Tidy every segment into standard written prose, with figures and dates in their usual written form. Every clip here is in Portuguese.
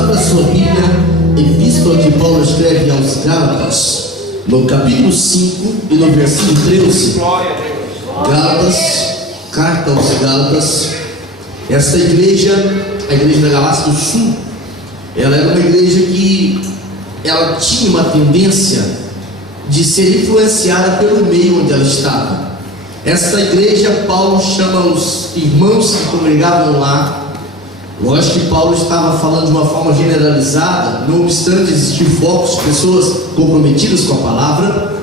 abra sua Bíblia, Epístola que Paulo escreve aos Gálatas, no capítulo 5 e no versículo 13. Gálatas, carta aos Gálatas. Esta igreja, a igreja da Galácia do Sul, ela era uma igreja que ela tinha uma tendência de ser influenciada pelo meio onde ela estava. Esta igreja, Paulo chama os irmãos que congregavam lá. Lógico que Paulo estava falando de uma forma generalizada, não obstante existir focos, pessoas comprometidas com a palavra.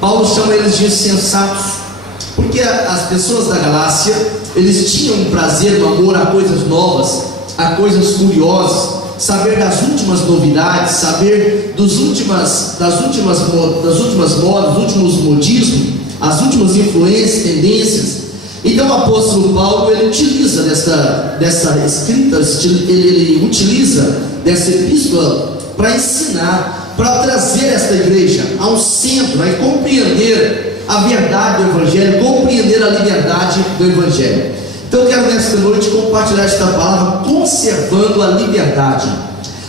Paulo chama eles de insensatos, porque as pessoas da Galácia, eles tinham um prazer no amor a coisas novas, a coisas curiosas, saber das últimas novidades, saber das últimas modas, dos últimos modismos, as últimas influências, tendências. Então o apóstolo Paulo, ele utiliza dessa escrita, ele utiliza dessa epístola para ensinar, para trazer esta igreja a um centro, a compreender a verdade do Evangelho, compreender a liberdade do Evangelho. Então eu quero nesta noite compartilhar esta palavra, conservando a liberdade.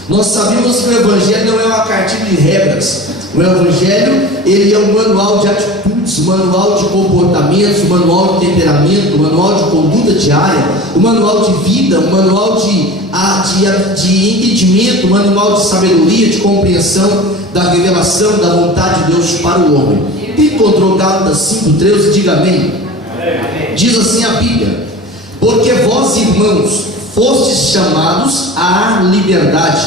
Nós sabemos que o Evangelho não é uma cartilha de regras. O Evangelho, ele é um manual de atitudes, um manual de comportamentos, um manual de temperamento, um manual de conduta diária, um manual de vida, um manual de entendimento, um manual de sabedoria, de compreensão da revelação da vontade de Deus para o homem. Quem encontrou Gálatas 5:13, diga amém. Diz assim a Bíblia: porque vós, irmãos, fostes chamados à liberdade.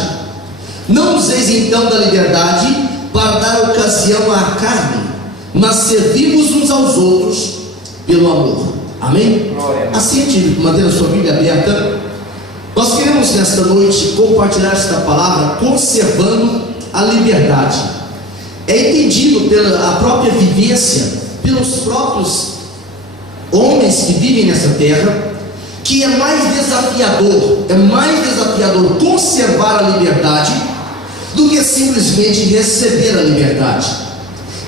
Não useis então da liberdade para dar ocasião à carne, mas servimos uns aos outros pelo amor. Amém? Assim, mantendo a sua Bíblia aberta, nós queremos nesta noite compartilhar esta palavra, conservando a liberdade. É entendido pela própria vivência, pelos próprios homens que vivem nessa terra, que é mais desafiador conservar a liberdade do que simplesmente receber a liberdade.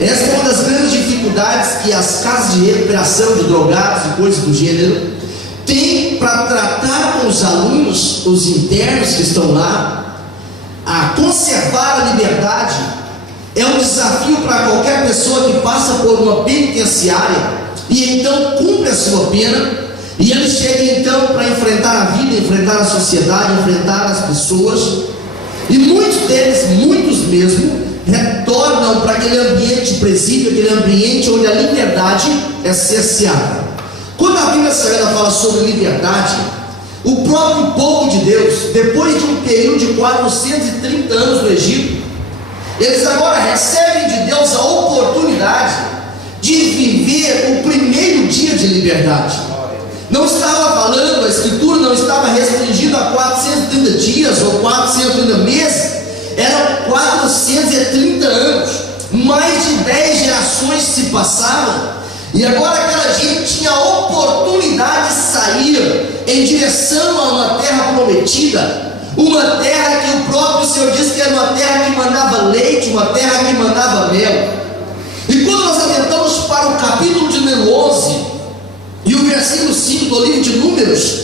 Esta é uma das grandes dificuldades que as casas de recuperação de drogados e coisas do gênero têm para tratar com os alunos, os internos que estão lá. A conservar a liberdade é um desafio para qualquer pessoa que passa por uma penitenciária e então cumpre a sua pena, e ele chega então para enfrentar a vida, enfrentar a sociedade, enfrentar as pessoas. E muitos mesmo, retornam para aquele ambiente presídio, aquele ambiente onde a liberdade é cerceada. Quando a Bíblia Sagrada fala sobre liberdade, o próprio povo de Deus, depois de um período de 430 anos no Egito, eles agora recebem de Deus a oportunidade de viver o primeiro dia de liberdade. Não estava falando, a Escritura não estava restringindo a 430 dias ou 430 meses, eram 430 anos, mais de 10 gerações se passaram, e agora aquela gente tinha a oportunidade de sair em direção a uma terra prometida, uma terra que o próprio Senhor disse que era uma terra que mandava leite, uma terra que mandava mel. E quando nós atentamos para o capítulo de número 11, e o versículo 5 do livro de Números,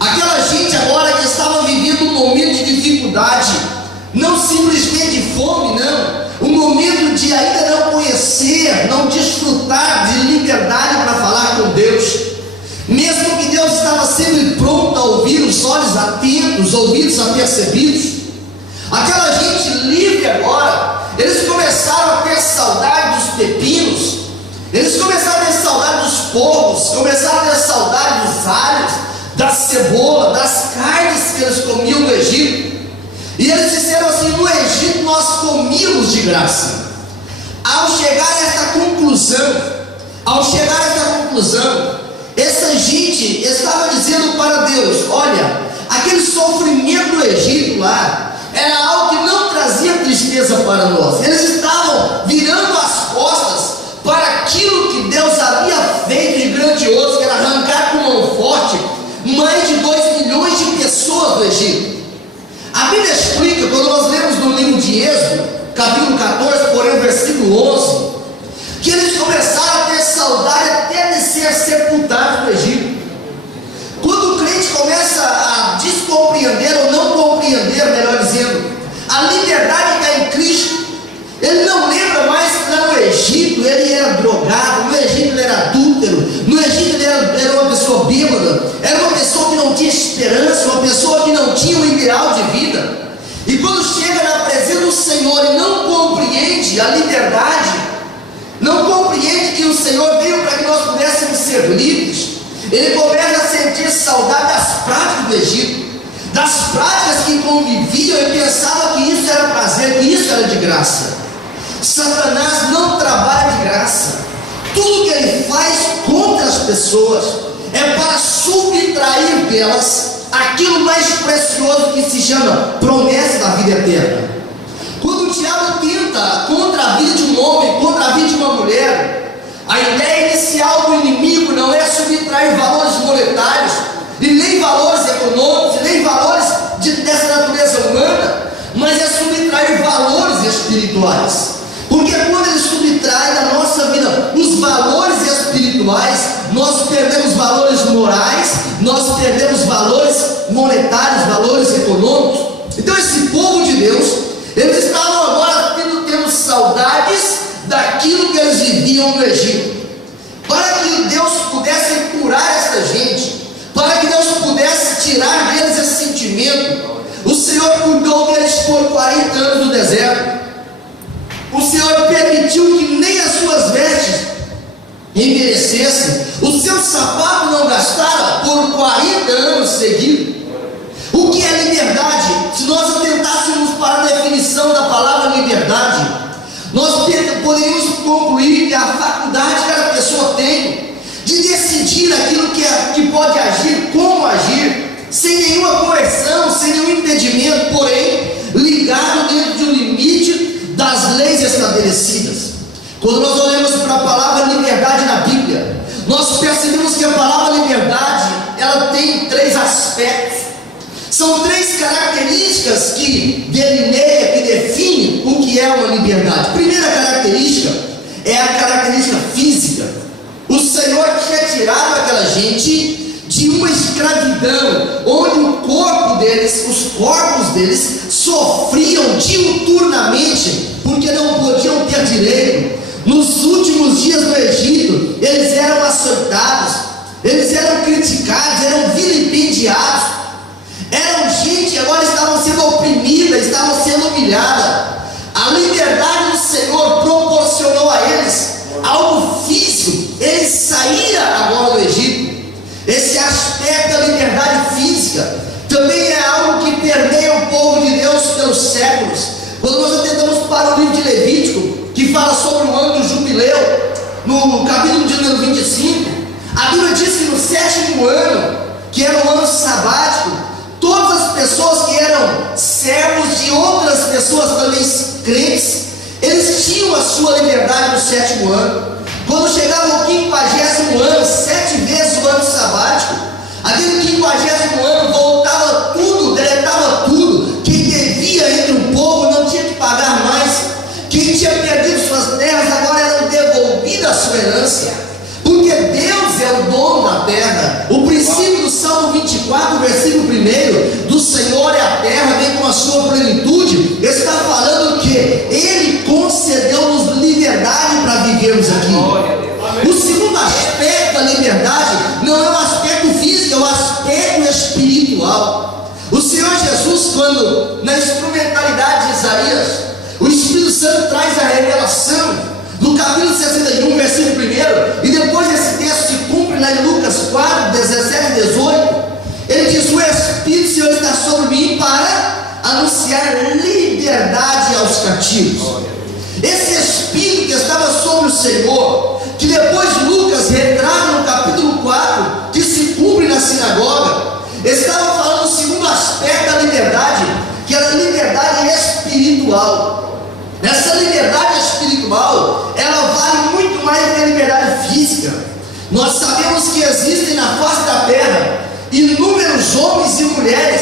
aquela gente agora que estava vivendo um momento de dificuldade, não simplesmente de fome, não, um momento de ainda não conhecer, não desfrutar de liberdade para falar com Deus, mesmo que Deus estava sempre pronto a ouvir, os olhos atentos, ouvidos apercebidos, aquela gente livre agora, eles começaram a ter saudade dos pepinos, eles começaram a ter saudade dos porcos, começaram a ter saudade dos alhos, da cebola, das carnes que eles comiam no Egito. E eles disseram assim: no Egito nós comíamos de graça. Ao chegar a esta conclusão, essa gente estava dizendo para Deus: olha, aquele sofrimento do Egito lá era algo que não trazia tristeza para nós. Eles estavam virando as costas para aquilo que Deus havia feito de grandioso, que era arrancar com mão forte mais de 2 milhões de pessoas do Egito. A Bíblia explica, quando nós lemos no livro de Êxodo, capítulo 14, porém, versículo 11, que eles começaram a ter saudade até de ser sepultados no Egito. Quando o crente começa a descompreender ou não compreender, melhor dizendo, compreende a liberdade, não compreende que o Senhor veio para que nós pudéssemos ser livres, ele começa a sentir saudade das práticas do Egito, das práticas que conviviam e pensava que isso era prazer, que isso era de graça. Satanás não trabalha de graça. Tudo que ele faz contra as pessoas é para subtrair delas aquilo mais precioso que se chama promessa da vida eterna. Quando o diabo tenta contra a vida de um homem, contra a vida de uma mulher, a ideia inicial do inimigo não é subtrair valores monetários, e nem valores econômicos, e nem valores dessa natureza humana, mas é subtrair valores espirituais. Porque quando ele subtrai da nossa vida os valores espirituais, nós perdemos valores morais, nós perdemos valores monetários, valores econômicos. Então esse povo de Deus, eles estavam agora tendo saudades daquilo que eles viviam no Egito. Para que Deus pudesse curar essa gente, para que Deus pudesse tirar deles esse sentimento, o Senhor cuidou deles por 40 anos no deserto. O Senhor permitiu que nem as suas vestes envelhecessem, o seu sapato não gastara por 40 anos seguidos. O que é liberdade? Se nós atentássemos para a definição da palavra liberdade, nós poderíamos concluir que a faculdade que a pessoa tem de decidir aquilo que pode agir, como agir, sem nenhuma coerção, sem nenhum impedimento, porém ligado dentro de um limite das leis estabelecidas. Quando nós olhamos para a palavra liberdade na Bíblia, nós percebemos que a palavra liberdade, ela tem 3 aspectos. São 3 características que delineiam, que definem o que é uma liberdade. A primeira característica é a característica física. O Senhor tinha tirado aquela gente de uma escravidão, onde o corpo deles, os corpos deles, sofriam diuturnamente, porque não podiam ter direito. Nos últimos dias do Egito, eles eram açoitados, eles eram criticados, eram vilipendiados, eram gente que agora estavam sendo oprimida, estavam sendo humilhada. A liberdade do Senhor proporcionou a eles algo físico. Eles saíram agora do Egito. Esse aspecto da liberdade física também é algo que permeia o povo de Deus pelos séculos. Quando nós atentamos para o livro de Levítico, que fala sobre o ano do jubileu, no capítulo de número 25, a Bíblia diz que no 7º ano, que era o ano sabático, todas as pessoas que eram servos de outras pessoas também crentes, eles tinham a sua liberdade no 7º ano. Quando chegava o 50º ano, 7 vezes o ano sabático, aquele 50º ano voltava tudo, deletava tudo. Quem devia entre o povo não tinha que pagar mais. Quem tinha perdido suas terras agora eram devolvidas a sua herança, porque Deus é o dono da terra. O princípio do Salmo 24, versículo 1, do Senhor é a terra, vem com a sua plenitude, está falando que Ele concedeu-nos liberdade para vivermos aqui. O segundo aspecto da liberdade não é o aspecto físico, é o aspecto espiritual. O Senhor Jesus, quando na instrumentalidade de Isaías, o Espírito Santo traz a revelação no capítulo 61, versículo 1, e depois esse texto se cumpre lá em Lucas 4, 17 e 18, ele diz: o Espírito do Senhor está sobre mim para anunciar liberdade aos cativos. Esse Espírito que estava sobre o Senhor, que depois Lucas retrata no capítulo 4, que se cumpre na sinagoga, estava falando do segundo aspecto da liberdade, que era a liberdade espiritual. Essa liberdade espiritual, ela vale muito mais do que a liberdade física. Nós sabemos que existem na face da terra inúmeros homens e mulheres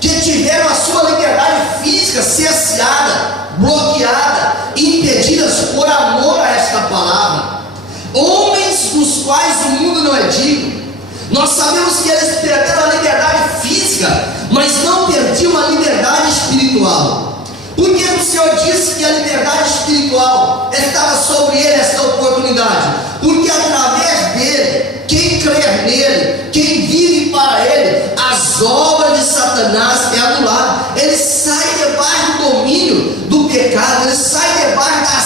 que tiveram a sua liberdade física cerceada, bloqueada, impedidas por amor a esta palavra. Homens dos quais o mundo não é digno. Nós sabemos que eles perderam a liberdade física, mas não perdiam a liberdade espiritual. Porque o Senhor disse que a liberdade espiritual estava sobre ele, esta oportunidade? Porque através dele, quem crer nele, quem vive para ele, as obras de Satanás é anulado. Ele sai debaixo do domínio do pecado, ele sai debaixo da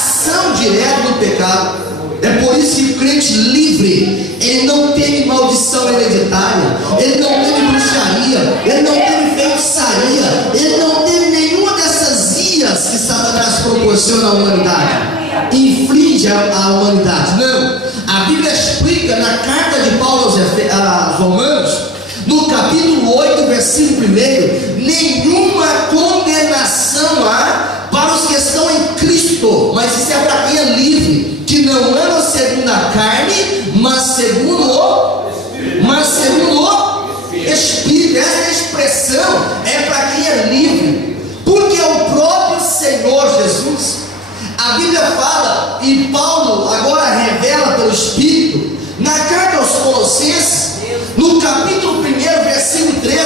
crente livre, ele não teme maldição hereditária, ele não teme bruxaria, ele não teme feitiçaria, ele não teme nenhuma dessas ias que Satanás proporciona à humanidade, inflige à humanidade. Não, a Bíblia explica na carta de Paulo aos Romanos, no capítulo 8, versículo 1, nenhuma condenação há para os que estão em Cristo, mas isso é para quem é livre, que não anda segundo a carne, mas segundo o Espírito. Essa expressão é para quem é livre, porque o próprio Senhor Jesus, a Bíblia fala, e Paulo agora revela pelo Espírito, na carta aos Colossenses, no capítulo 1, versículo 13,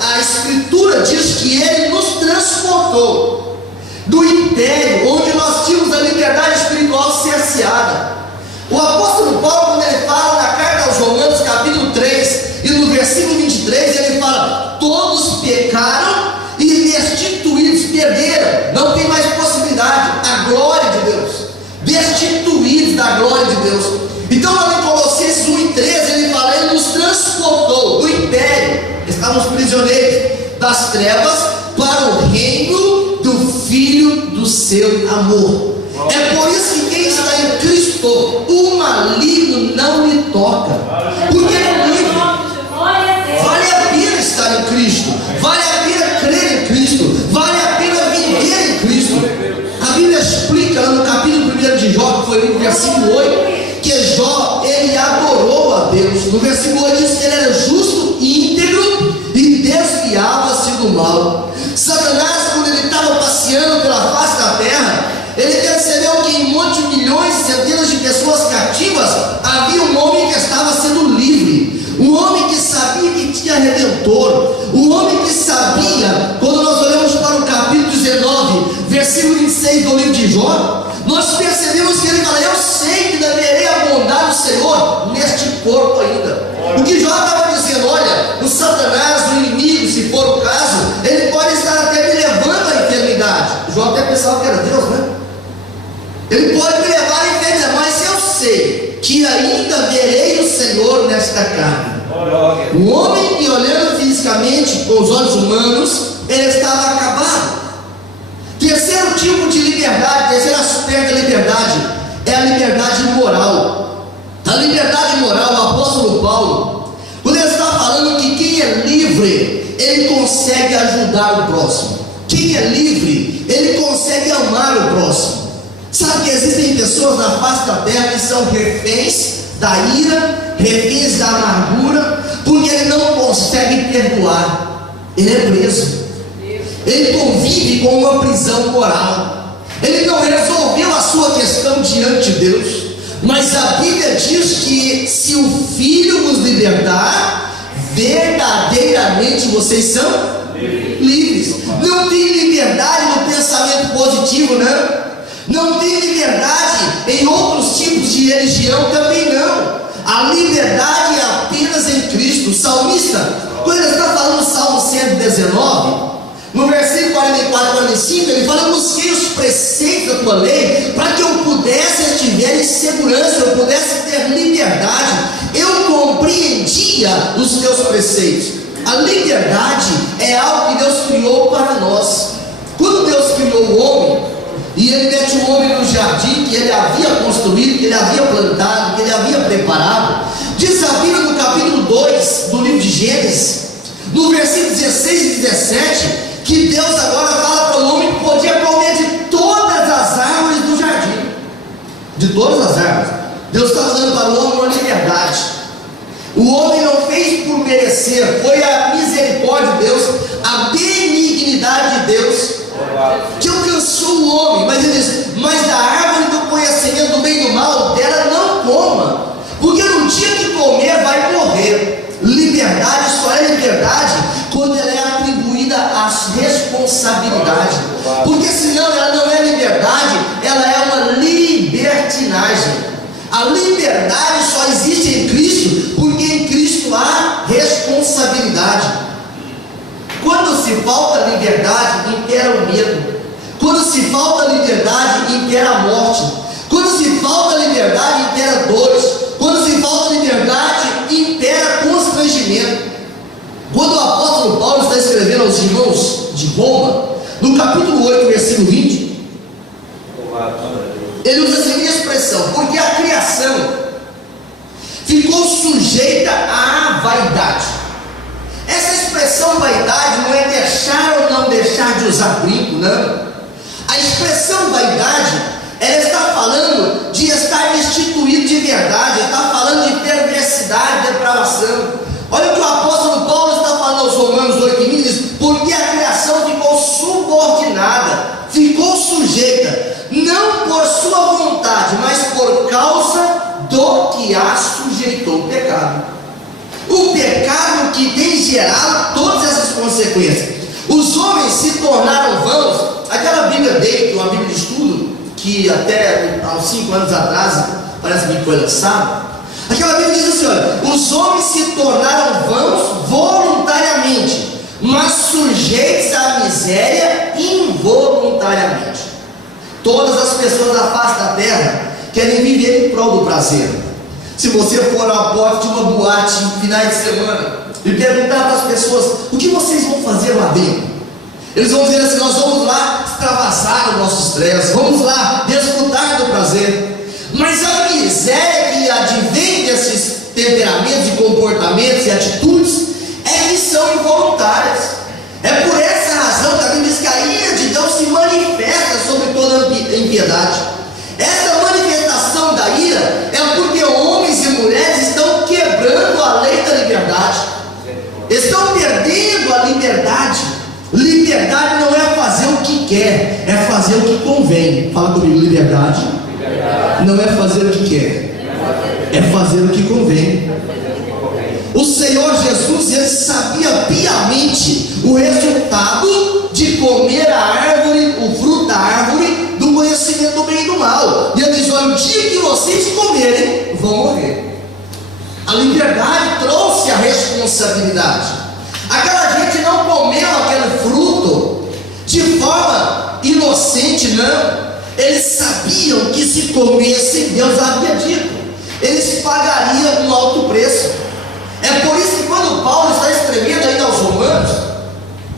a Escritura diz que Ele nos transportou do império, onde nós tínhamos a liberdade espiritual cerceada. O apóstolo Paulo, quando ele fala na carta aos Romanos, capítulo 3, e no versículo 23, ele fala: todos pecaram e destituídos, perderam, não tem mais possibilidade, a glória de Deus, destituídos da glória de Deus. Então lá em Colossenses 1:13, ele fala: ele nos transportou do império, estávamos prisioneiros das trevas, para o reino do Filho do seu amor. É por isso que quem está em Cristo, o maligno não lhe toca, porque ele é livre. Vale a pena estar em Cristo, vale a pena crer em Cristo, vale a pena viver em Cristo. A Bíblia explica lá no capítulo 1 de Jó, que foi no versículo 8, que Jó, ele adorou a Deus. No versículo 8 diz que ele era justo e íntegro e desviava-se do mal. Satanás, quando ele estava passeando pela face da terra, ele percebeu que em monte de milhões, centenas de pessoas cativas, havia um homem que estava sendo livre, um homem que sabia que tinha redentor, um homem que sabia. Quando nós olhamos para o capítulo 19, versículo 26 do livro de Jó, nós percebemos que ele fala: eu sei que deverei a bondade do Senhor neste corpo ainda. O que Jó estava dizendo: olha, o Satanás, o inimigo, se for o caso, ele pode estar até me levando à enfermidade. Jó até pensava que era Deus, né? Ele pode me levar à enfermidade, mas eu sei que ainda verei o Senhor nesta carne. O homem que, olhando fisicamente com os olhos humanos, ele estava acabado. Terceiro tipo de liberdade, terceiro aspecto da liberdade, é a liberdade moral. A liberdade moral, o apóstolo Paulo, quando ele está falando que quem é livre, ele consegue ajudar o próximo. Quem é livre, ele consegue amar o próximo. Sabe que existem pessoas na face da terra que são reféns da ira, reféns da amargura, porque ele não consegue perdoar, ele é preso, ele convive com uma prisão moral, ele não resolveu a sua questão diante de Deus. Mas a Bíblia diz que se o Filho nos libertar, verdadeiramente vocês são livres. Não tem liberdade no pensamento positivo, não tem liberdade em outros tipos de religião, também não. A liberdade é apenas em Cristo. O salmista, quando ele está falando no Salmo 119, no versículo 44 e 45, ele fala: eu busquei os preceitos da tua lei, para que eu pudesse estiver em segurança, eu pudesse ter liberdade. Eu compreendia os teus preceitos. A liberdade é algo que Deus criou para nós. Quando Deus criou o homem, e ele mete o homem no jardim que ele havia construído, que ele havia plantado, que ele havia preparado, diz a Bíblia no capítulo 2 do livro de Gênesis, no versículo 16 e 17, que Deus agora fala para o homem que podia comer de todas as árvores do jardim. De todas as árvores. Deus está dando para o homem uma liberdade. O homem não fez por merecer, foi a misericórdia de Deus, a benignidade de Deus que alcançou o homem. Mas ele diz: mas da árvore do conhecimento do bem e do mal, dela não coma, porque no dia que comer vai morrer. Liberdade só é liberdade quando ela é atribuída à responsabilidade, porque senão ela não é liberdade, ela é uma libertinagem. A liberdade só existe em Cristo, porque em Cristo há responsabilidade. Quando se falta liberdade, impera o medo. Quando se falta liberdade, impera a morte. Quando se falta liberdade, impera dores. Quando se falta liberdade, impera constrangimento. Quando o apóstolo Paulo está escrevendo aos irmãos de Roma, no capítulo 8, versículo 20, ele usa a seguinte expressão: porque a criação ficou sujeita à vaidade. Essa expressão vaidade não é deixar ou não deixar de usar brinco, não. A expressão vaidade, ela está falando de estar destituído de verdade, está falando de perversidade, depravação. Olha o que o apóstolo Paulo está falando aos Romanos 8:20, diz: porque a criação ficou subordinada, ficou sujeita, não por sua vontade, mas por causa do que a sujeitou, o pecado. O pecado que tem gerado todas essas consequências. Os homens se tornaram vãos. Aquela Bíblia Dayton, uma Bíblia de estudo, que até há uns 5 anos atrás parece que foi lançada. Aquela Bíblia diz assim: olha, os homens se tornaram vãos voluntariamente, mas sujeitos à miséria involuntariamente. Todas as pessoas da face da terra querem viver em prol do prazer. Se você for à porta de uma boate em finais de semana e perguntar para as pessoas: o que vocês vão fazer lá dentro? Eles vão dizer assim: nós vamos lá extravasar o nosso estresse, vamos lá desfrutar do prazer. Mas a miséria que advém desses temperamentos e comportamentos e atitudes é que são involuntárias. É por essa razão que a Bíblia diz que a ira de Deus se manifesta sobre toda impiedade. Essa manifestação da ira é porque homens e mulheres estão quebrando a lei da liberdade, estão perdendo a liberdade. Liberdade não é fazer o que quer, é fazer o que convém. Fala comigo: liberdade não é fazer o que quer, é fazer o que convém. O Senhor Jesus, ele sabia piamente o resultado de comer a árvore, o fruto da árvore do conhecimento do bem e do mal. E ele diz: olha, o dia que vocês comerem, vão morrer. A liberdade trouxe a responsabilidade. Aquela gente não comeu aquele fruto de forma inocente, não. Eles sabiam que se comessem, Deus havia dito, eles pagariam um alto preço. É por isso que quando Paulo está escrevendo ainda aos Romanos,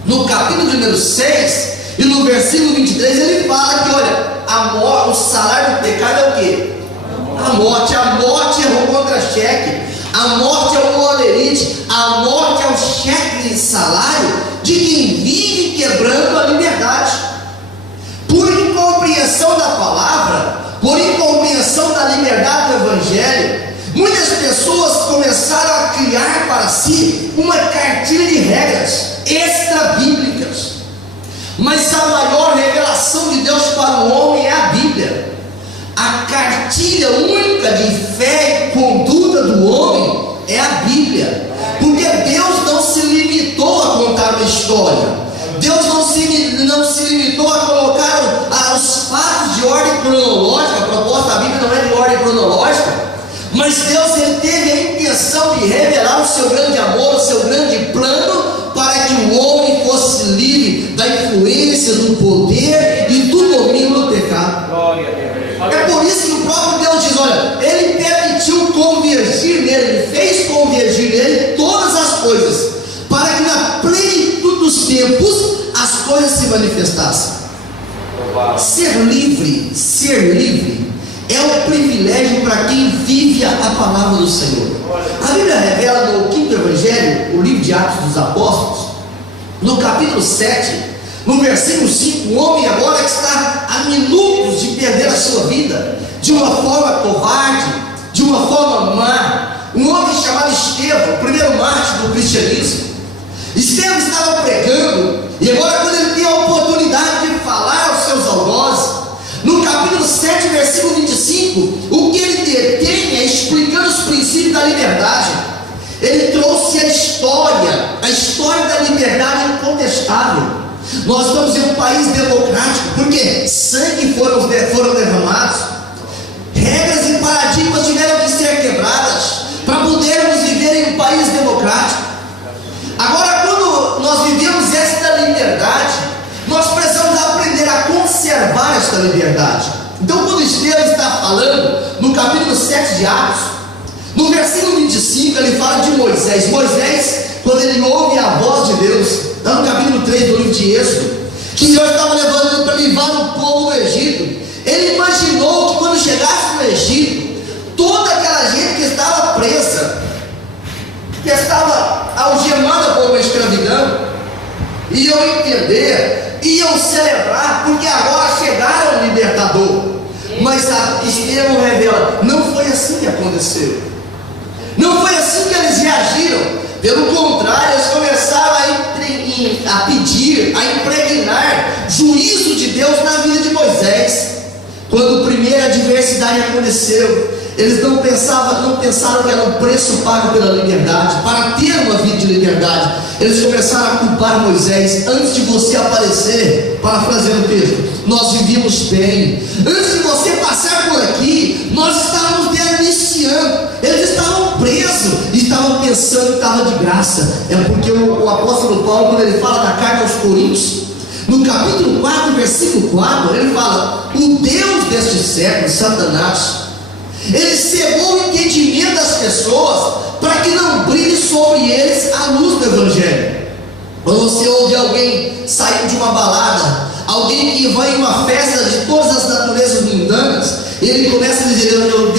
no capítulo número 6 e no versículo 23, ele fala que, olha, o salário do pecado é o quê? A morte é o contra-cheque, a morte é o molerite, a morte é o cheque de salário de quem vive quebrando a liberdade. Por incompreensão da palavra, por incompreensão da liberdade do Evangelho, muitas pessoas começaram a criar para si uma cartilha de regras extra-bíblicas. Mas a maior revelação de Deus para o homem é a Bíblia. A cartilha única de fé e conduta do homem é a Bíblia. Porque Deus não se limitou a contar uma história. Deus não se limitou a colocar os fatos de ordem cronológica. A proposta da Bíblia não é de ordem cronológica, mas Deus, ele teve a intenção de revelar o seu grande amor, o seu grande plano, para que o homem fosse livre da influência, do poder e do domínio do pecado. É por isso que o próprio Deus diz: olha, ele permitiu convergir nele, ele fez convergir nele todas as coisas, para que na plenitude dos tempos as coisas se manifestassem. Ser livre é um privilégio para quem vive a palavra do Senhor. A Bíblia revela no 5º Evangelho, o livro de Atos dos Apóstolos, no capítulo 7, no versículo 5, um homem agora que está a minutos de perder a sua vida, de uma forma covarde, de uma forma má, um homem chamado Estevão, o primeiro mártir do cristianismo. Estevão estava pregando, e agora quando ele tem a oportunidade de falar aos seus algozes, no capítulo 7, versículo 25, o que ele detém é explicando os princípios da liberdade. Ele trouxe a história da liberdade incontestável. Nós estamos em um país democrático, porque sangue foram derramados, regras e paradigmas tiveram que ser quebradas, para podermos viver em um país democrático. Agora, quando nós vivemos esta liberdade, nós precisamos aprender a conservar esta liberdade. Então, quando Estevão está falando no capítulo 7 de Atos, No versículo 25 ele fala de Moisés. Moisés, quando ele ouve a voz de Deus, lá no capítulo 3 do livro de Êxodo, que Deus estava levando para livrar o povo do Egito, ele imaginou que quando chegasse no Egito, toda aquela gente que estava presa, que estava algemada por uma escravidão, iam entender, iam celebrar, porque agora chegaram o libertador. Mas Estevão revela, não foi assim que aconteceu, não foi assim que eles reagiram. Pelo contrário, eles começaram a pedir, a impregnar juízo de Deus na vida de Moisés. Quando a primeira adversidade aconteceu, eles não pensaram que era o preço pago pela liberdade, para ter uma vida de liberdade. Eles começaram a culpar Moisés. Antes de você aparecer, parafraseando o texto, nós vivíamos bem. Antes de você passar por aqui, nós estávamos deliciando. Eles estavam presos, estavam pensando que estava de graça. É porque o apóstolo Paulo, quando ele fala da carta aos Coríntios, no capítulo 4, versículo 4, ele fala: o Deus deste século, Satanás, ele cegou o entendimento das pessoas para que não brilhe sobre eles a luz do Evangelho. Quando você ouve alguém sair de uma balada, alguém que vai em uma festa de todas as naturezas mundanas, ele começa a dizer: eu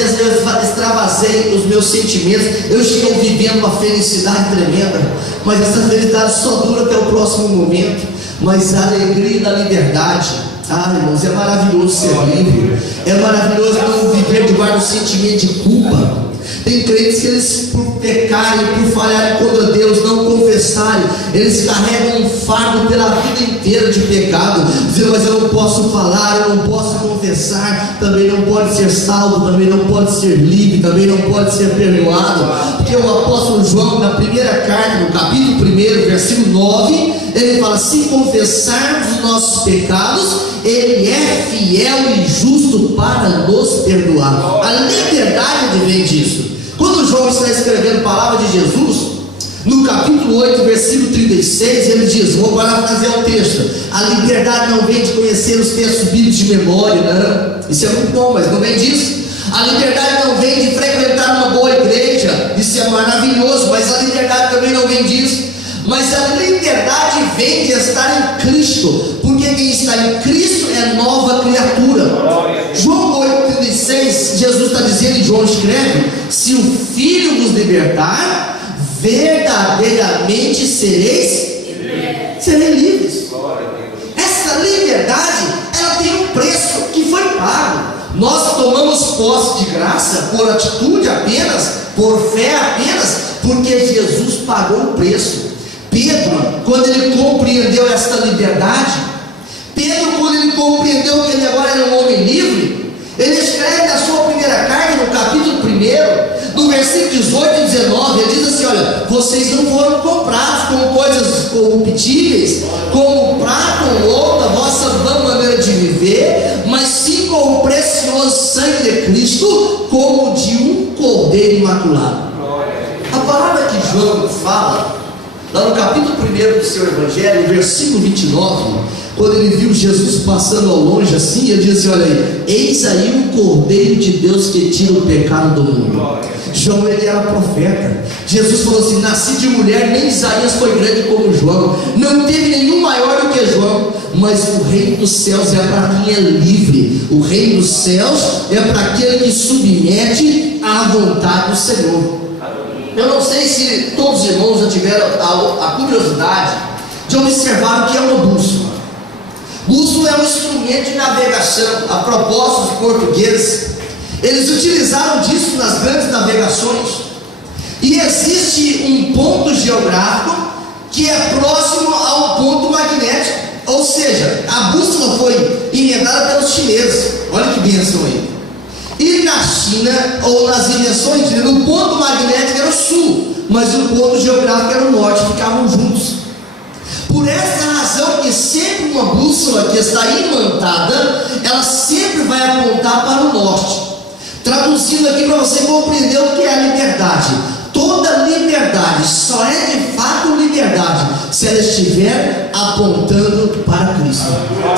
extravasei os meus sentimentos, eu estou vivendo uma felicidade tremenda, mas essa felicidade só dura até o próximo momento. Mas a alegria da liberdade, irmãos, é maravilhoso ser livre, é maravilhoso não viver debaixo do sentimento de culpa. Tem crentes que eles, por pecarem, por falharem contra Deus, não confessarem, eles carregam um fardo pela vida inteira de pecado, dizendo: mas eu não posso falar, eu não posso confessar, também não pode ser salvo, também não pode ser livre, também não pode ser perdoado. Porque o apóstolo João, na primeira carta, no capítulo 1, versículo 9, ele fala: se confessarmos os nossos pecados, ele é fiel e justo para nos perdoar. A liberdade vem disso. Quando João está escrevendo a palavra de Jesus, no capítulo 8, versículo 36, ele diz, vou parafrasear o texto: a liberdade não vem de conhecer os textos bíblicos de memória, não. Isso é muito bom, mas não vem disso. A liberdade não vem de frequentar uma boa igreja, isso é maravilhoso, mas a liberdade também não vem disso. Mas a liberdade vem de estar em Cristo, porque quem está em Cristo é nova criatura. João 8,36, Jesus está dizendo, e João escreve: se o Filho vos libertar, verdadeiramente sereis livres. Essa liberdade, ela tem um preço que foi pago. Nós tomamos posse de graça por atitude apenas, por fé apenas, porque Jesus pagou o preço. Pedro, quando ele compreendeu esta liberdade, quando ele compreendeu que ele agora era um homem livre, ele escreve na sua primeira carta, no capítulo 1, no versículo 18 e 19, ele diz assim: olha, vocês não foram comprados com coisas corruptíveis, como prata ou ouro, a vossa vã maneira de viver, mas sim com o precioso sangue de Cristo, como de um cordeiro imaculado. A palavra que João fala lá no capítulo 1 do seu Evangelho, no versículo 29, quando ele viu Jesus passando ao longe assim, ele disse: olha aí, eis aí o Cordeiro de Deus que tira o pecado do mundo. João, ele era profeta. Jesus falou assim: nasci de mulher, nem Isaías foi grande como João, não teve nenhum maior do que João, mas o reino dos céus é para quem é livre. O reino dos céus é para aquele que submete à vontade do Senhor. Eu não sei se todos os irmãos já tiveram a curiosidade de observar o que é uma bússola. Bússola é um instrumento de navegação. A propósito, os portugueses, eles utilizaram disso nas grandes navegações. E existe um ponto geográfico que é próximo ao ponto magnético. Ou seja, a bússola foi inventada pelos chineses. Olha que bênção aí. E na China, ou nas invenções, no ponto magnético era o sul, mas o ponto geográfico era o norte, ficavam juntos. Por essa razão que sempre uma bússola que está imantada, ela sempre vai apontar para o norte. Traduzindo aqui para você compreender o que é a liberdade. Toda liberdade só é de fato liberdade se ela estiver apontando para Cristo.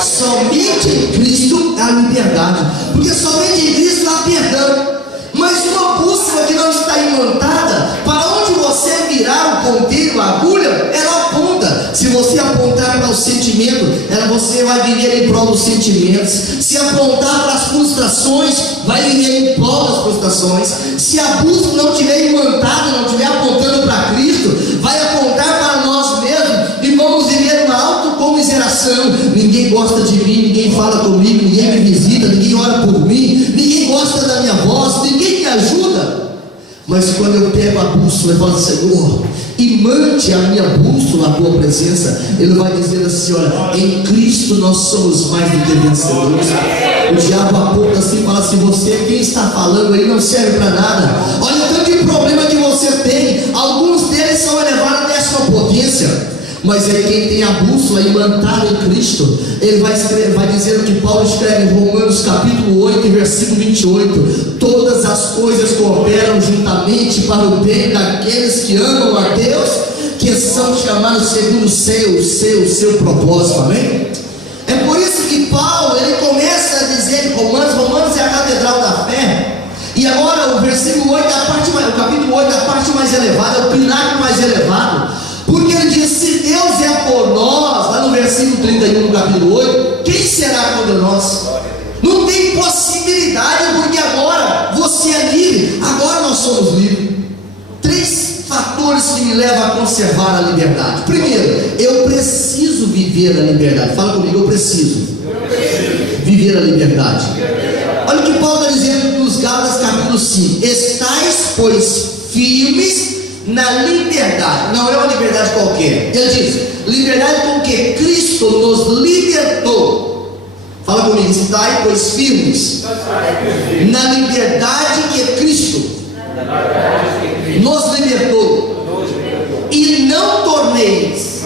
Somente em Cristo há liberdade, porque somente em Cristo há perdão. Mas uma bússola bússola que não está imantada, para onde você virar o ponteiro, a agulha, ela aponta. Se você apontar para o sentimento, você vai viver em prol dos sentimentos. Se apontar para as frustrações, vai viver em prol das frustrações. Se a bússola não estiver imantada, não estiver apontando para Cristo, vai apontar para nós mesmos e vamos viver uma autocomiseração. Ninguém gosta de mim, ninguém fala comigo, ninguém me visita, ninguém ora por mim, ninguém gosta da minha voz, ninguém me ajuda. Mas quando eu pego a bússola e falo, Senhor, imante a minha bússola na tua presença, Ele vai dizer assim: olha, em Cristo nós somos mais do que vencedores. O diabo aponta assim e fala assim: você, quem está falando aí não serve para nada. Olha o tanto de problema que você tem. Alguns deles são elevados à 10ª potência. Mas é quem tem a bússola imantada em Cristo. Ele vai dizer o que Paulo escreve em Romanos capítulo 8, versículo 28: todas as coisas cooperam juntamente para o bem daqueles que amam a Deus, que são chamados segundo o seu propósito. Amém? É por isso que Paulo, ele começa a dizer que Romanos é a catedral da fé. E agora o versículo 8, o capítulo 8 é a parte mais elevada, é o pináculo mais elevado. Porque ele diz: se Deus é por nós, lá no versículo 31 do capítulo 8, quem será contra nós? Não tem possibilidade, porque agora você é livre, agora nós somos livres. 3 fatores que me levam a conservar a liberdade. Primeiro, eu preciso viver a liberdade. Fala comigo: eu preciso viver a liberdade. Olha o que Paulo está dizendo nos Gálatas capítulo 5: estais, pois, firmes na liberdade. Não é uma liberdade qualquer. Ele diz: liberdade com que Cristo nos libertou. Fala comigo: estai, pois, firmes na liberdade que Cristo nos libertou, e não torneis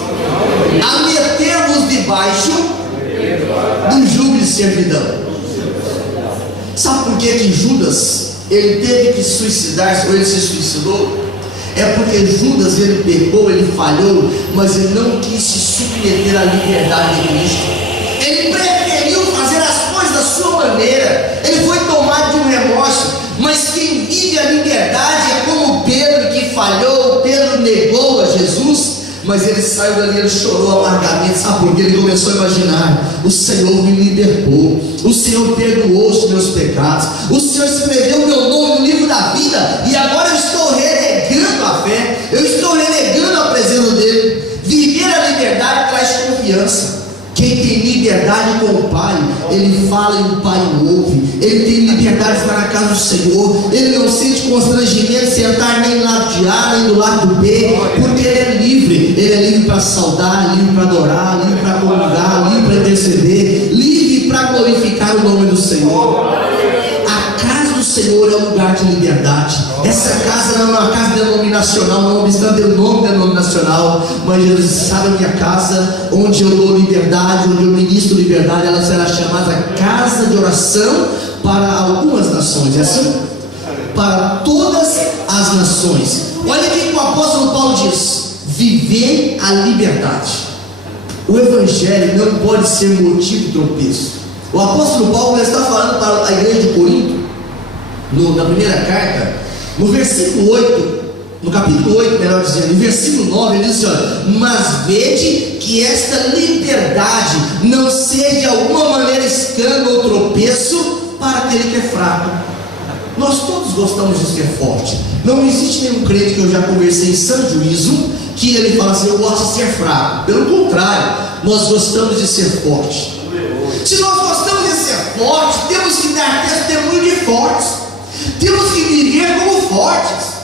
a meter-vos debaixo do jugo de servidão. Sabe por que Judas, ele teve que suicidar-se, ou ele se suicidou? É porque Judas, ele pecou, ele falhou, mas ele não quis se submeter à liberdade de Cristo. Ele preferiu fazer as coisas da sua maneira. Ele foi tomado de um remorso. Mas quem vive a liberdade é como Pedro, que falhou. Pedro negou a Jesus, mas ele saiu dali, ele chorou amargamente. Sabe por quê? Ele começou a imaginar: o Senhor me libertou, o Senhor perdoou os meus pecados, o Senhor escreveu o meu nome no livro da vida, e agora eu estou renegando a fé, eu estou renegando a presença dele. Viver a liberdade traz confiança. Quem tem liberdade com o Pai, ele fala e o Pai o ouve. Ele tem liberdade de estar na casa do Senhor. Ele não sente constrangimento de sentar nem do lado de A, nem do lado do B, porque ele é livre. Ele é livre para saudar, livre para adorar, livre para comungar, livre para interceder, livre para glorificar o nome do Senhor. A casa do Senhor é um lugar de liberdade. Essa casa não é uma casa denominacional, não obstante o nome denominacional, mas Jesus sabe: a minha casa, onde eu dou liberdade, onde eu ministro liberdade, ela será chamada casa de oração para algumas nações. É assim? Para todas as nações. Olha o que o apóstolo Paulo diz: viver a liberdade. O evangelho não pode ser motivo de tropeço. O apóstolo Paulo está falando para a igreja de Corinto, na primeira carta, no versículo 8, no capítulo 8, melhor dizendo, no versículo 9, ele diz assim: olha, mas vede que esta liberdade não seja de alguma maneira escândalo ou tropeço para aquele que é fraco. Nós todos gostamos de ser forte. Não existe nenhum crente que eu já conversei em sã juízo que ele fala assim: eu gosto de ser fraco. Pelo contrário, nós gostamos de ser forte. Se nós gostamos de ser fortes, temos que dar testemunho de fortes, temos que viver como fortes.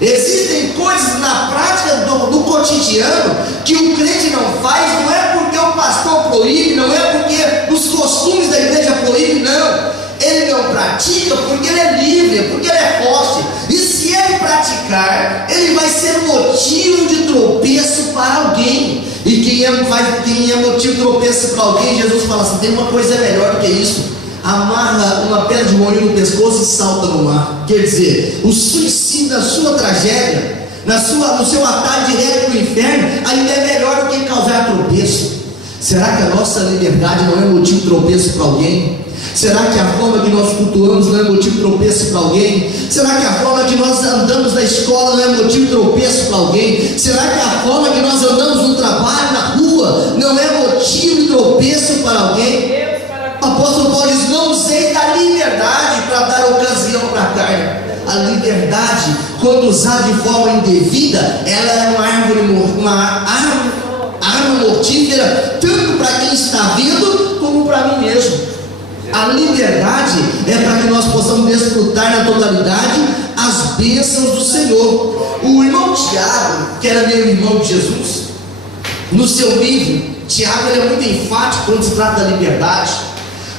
Existem coisas na prática do cotidiano que o crente não faz, não é porque o pastor proíbe, não é porque os costumes da igreja proíbem, não. Ele não pratica porque ele é livre, porque ele é forte. E se ele praticar, ele vai ser motivo de tropeço para alguém. E quem é motivo de tropeço para alguém, Jesus fala assim: tem uma coisa melhor do que isso. Amarra uma pedra de moinho no pescoço e salta no mar. Quer dizer, o suicídio da sua tragédia, no seu atalho direto para o inferno, ainda é melhor do que causar tropeço. Será que a nossa liberdade não é motivo de tropeço para alguém? Será que a forma que nós cultuamos não é motivo de tropeço para alguém? Será que a forma que nós andamos na escola não é motivo de tropeço para alguém? Será que a forma que nós andamos no trabalho, na rua, não é motivo de tropeço para alguém? O apóstolo Paulo diz: não usei da liberdade para dar ocasião para a carne. A liberdade, quando usada de forma indevida, ela é uma arma mortífera, tanto para quem está vendo, como para mim mesmo. A liberdade é para que nós possamos desfrutar na totalidade as bênçãos do Senhor. O irmão Tiago, que era meu irmão de Jesus, no seu livro, Tiago, ele é muito enfático quando se trata da liberdade.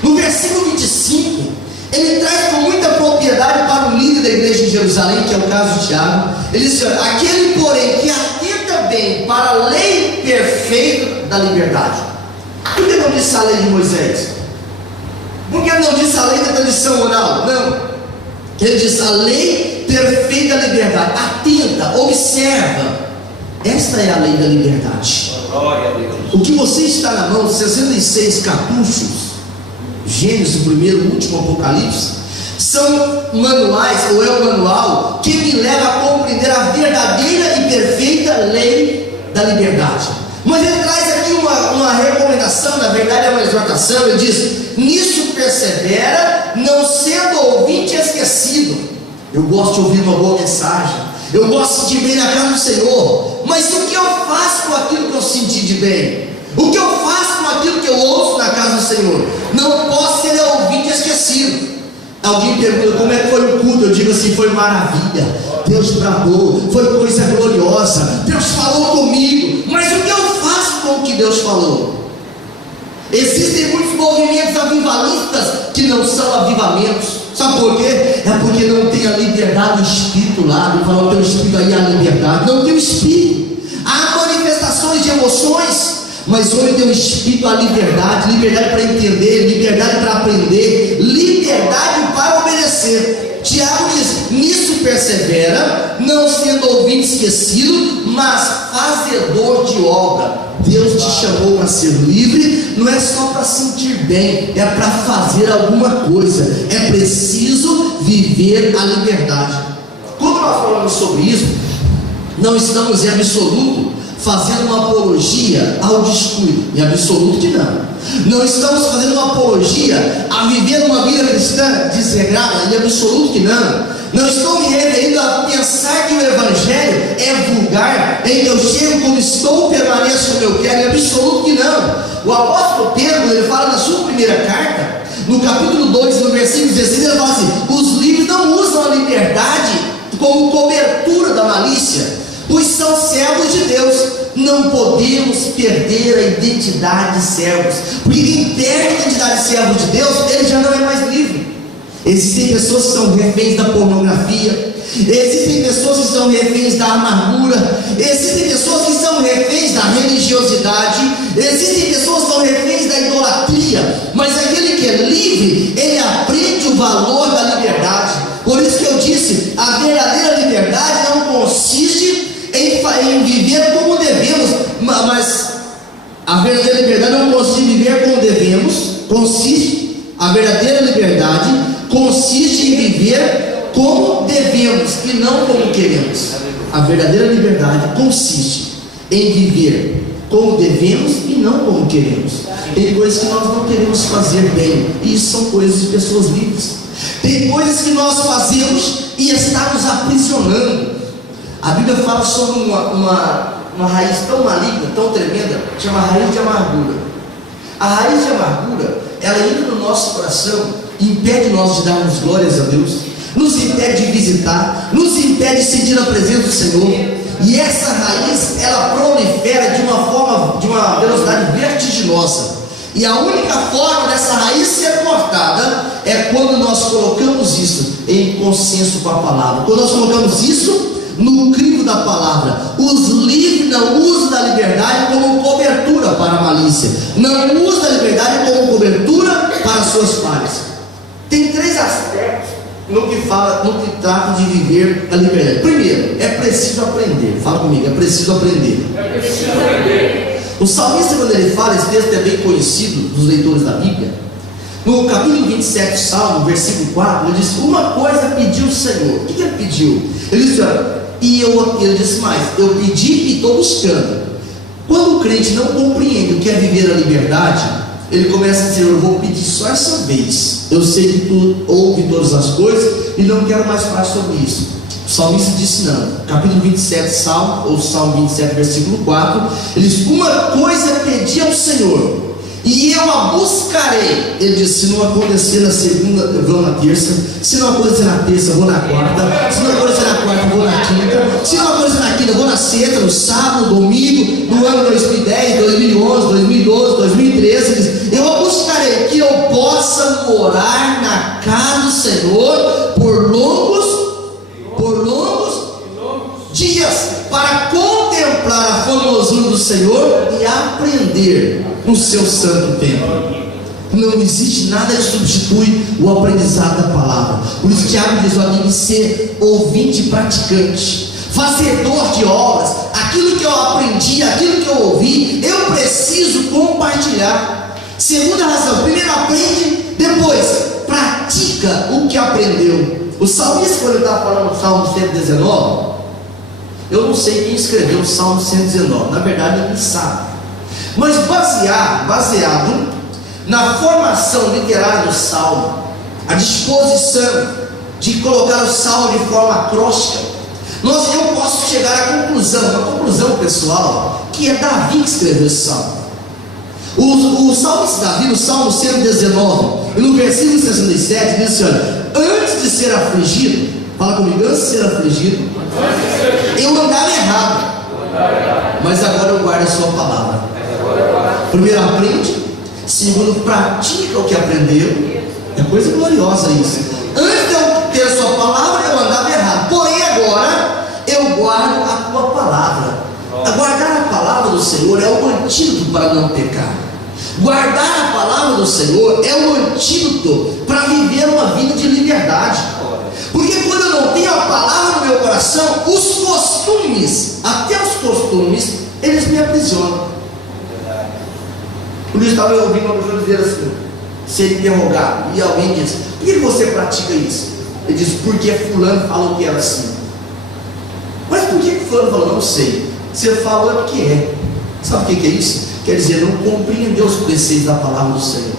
No versículo 25, ele traz com muita propriedade para o líder da igreja de Jerusalém, que é o caso de Tiago. Ele diz: aquele, porém, que atenta bem para a lei perfeita da liberdade. Por que não disse a lei de Moisés? Por que não disse a lei da tradição oral? Não. Ele diz: a lei perfeita da liberdade. Atenta, observa. Esta é a lei da liberdade. Glória a Deus. O que você está na mão, 66 cartuchos, Gênesis, primeiro, último Apocalipse, são manuais, ou é o manual que me leva a compreender a verdadeira e perfeita lei da liberdade. Mas ele traz aqui uma recomendação, na verdade é uma exortação. Ele diz: nisso persevera, não sendo ouvinte esquecido. Eu gosto de ouvir uma boa mensagem, eu gosto de bem na casa do Senhor, mas o que eu faço com aquilo que eu senti de bem? O que eu faço com aquilo que eu ouço na casa do Senhor? Não posso ser ouvinte esquecido. Alguém pergunta: como é que foi o culto? Eu digo assim: foi maravilha, Deus bradou, foi coisa gloriosa, Deus falou comigo. Mas o que eu faço com o que Deus falou? Existem muitos movimentos avivalistas que não são avivamentos. Sabe por quê? É porque não tem a liberdade do Espírito lá. Ele falou: o teu Espírito aí é a liberdade. Não tem o Espírito. Há manifestações de emoções, mas onde tem o Espírito, a liberdade. Liberdade para entender, liberdade para aprender, liberdade para obedecer. Tiago diz: nisso persevera, não sendo ouvinte esquecido, mas fazedor de obra. Deus te chamou a ser livre, não é só para sentir bem, é para fazer alguma coisa. É preciso viver a liberdade. Quando nós falamos sobre isso, não estamos em absoluto fazendo uma apologia ao descuido, em absoluto que não. Não estamos fazendo uma apologia a viver uma vida cristã desregrada, em absoluto que não. Não estou me referindo a pensar que o Evangelho é vulgar, em que eu chego como estou, permaneço como eu quero, em absoluto que não. O apóstolo Pedro, ele fala na sua primeira carta, no capítulo 2, no versículo 16, ele fala assim: os livres não usam a liberdade como cobertura da malícia, pois são servos de Deus. Não podemos perder a identidade de servos, porque quem perde a identidade de servo de Deus, ele já não é mais livre. Existem pessoas que são reféns da pornografia, existem pessoas que são reféns da amargura, existem pessoas que são reféns da religiosidade, existem pessoas que são reféns da idolatria. Mas aquele que é livre, ele aprende o valor da liberdade. Por isso que eu disse: a verdadeira liberdade não consiste em viver como devemos, mas a verdadeira liberdade não consiste em viver como devemos. A verdadeira liberdade consiste em viver como devemos e não como queremos. A verdadeira liberdade consiste em viver como devemos e não como queremos. Tem coisas que nós não queremos fazer bem, e isso são coisas de pessoas livres. Tem coisas que nós fazemos e está nos aprisionando. A Bíblia fala sobre uma raiz tão maligna, tão tremenda, chama raiz de amargura. A raiz de amargura, ela entra no nosso coração, impede nós de darmos glórias a Deus, nos impede de visitar, nos impede de sentir a presença do Senhor. E essa raiz, ela prolifera de uma velocidade vertiginosa. E a única forma dessa raiz ser cortada é quando nós colocamos isso em consenso com a palavra. Quando nós colocamos isso no crivo da palavra. Os livres não usam da liberdade como cobertura para a malícia, não usam da liberdade como cobertura para suas falhas. Tem três aspectos no que trata de viver a liberdade. Primeiro, é preciso aprender. Fala comigo: é preciso aprender. É preciso aprender. O salmista, quando ele fala, esse texto é bem conhecido dos leitores da Bíblia. No capítulo 27 do Salmo, versículo 4, ele diz: uma coisa pediu o Senhor. O que ele pediu? Ele disse: olha, ele disse mais: eu pedi e estou buscando. Quando o crente não compreende o que é viver a liberdade, ele começa a dizer: eu vou pedir só essa vez. Eu sei que tu ouve todas as coisas e não quero mais falar sobre isso. O salmista disse não. Capítulo 27, Salmo, ou Salmo 27, versículo 4, ele diz: uma coisa pedi ao Senhor, e eu a buscarei. Ele disse: se não acontecer na segunda, eu vou na terça. Se não acontecer na terça, eu vou na quarta. Se não acontecer na quarta, eu vou na quinta. Se não acontecer na quinta, eu vou na sexta, no sábado, no domingo, no ano 2010, 2011, 2012, 2013. Ele diz: eu a buscarei, que eu possa morar na casa do Senhor por longos dias, para contemplar a formosura do Senhor e aprender no seu santo templo. Não existe nada que substitui o aprendizado da palavra. Por isso Tiago diz: tem que ser ouvinte e praticante, fazedor de obras. Aquilo que eu aprendi, aquilo que eu ouvi, eu preciso compartilhar. Segunda razão: primeiro aprende, depois pratica o que aprendeu. O salmista, quando ele está falando do Salmo 119, eu não sei quem escreveu o Salmo 119, na verdade ele sabe, mas baseado na formação literária do Salmo, a disposição de colocar o Salmo de forma acróstica, eu posso chegar à conclusão, uma conclusão pessoal, que é Davi que escreveu esse Salmo. O salmista Davi, no Salmo 119, e no versículo 67, diz assim: olha, antes de ser afligido, fala comigo, antes de ser afligido, eu andava errado, mas agora eu guardo a sua palavra. Primeiro aprende, segundo pratica o que aprendeu. É coisa gloriosa isso. Antes de eu ter a sua palavra, eu andava errado, porém agora eu guardo a tua palavra. Guardar a palavra do Senhor é o antídoto para não pecar. Guardar a palavra do Senhor é o antídoto para viver uma vida de liberdade. Porque quando eu não tenho a palavra no meu coração, os costumes, até os costumes, eles me aprisionam. Por isso estava ouvindo uma pessoa dizer assim, ser interrogado, e alguém diz: por que você pratica isso? Ele diz: porque fulano falou que era assim. Mas por que fulano falou? Não sei. Você falou é porque é. Sabe o que é isso? Quer dizer, não compreendeu os preceitos da palavra do Senhor.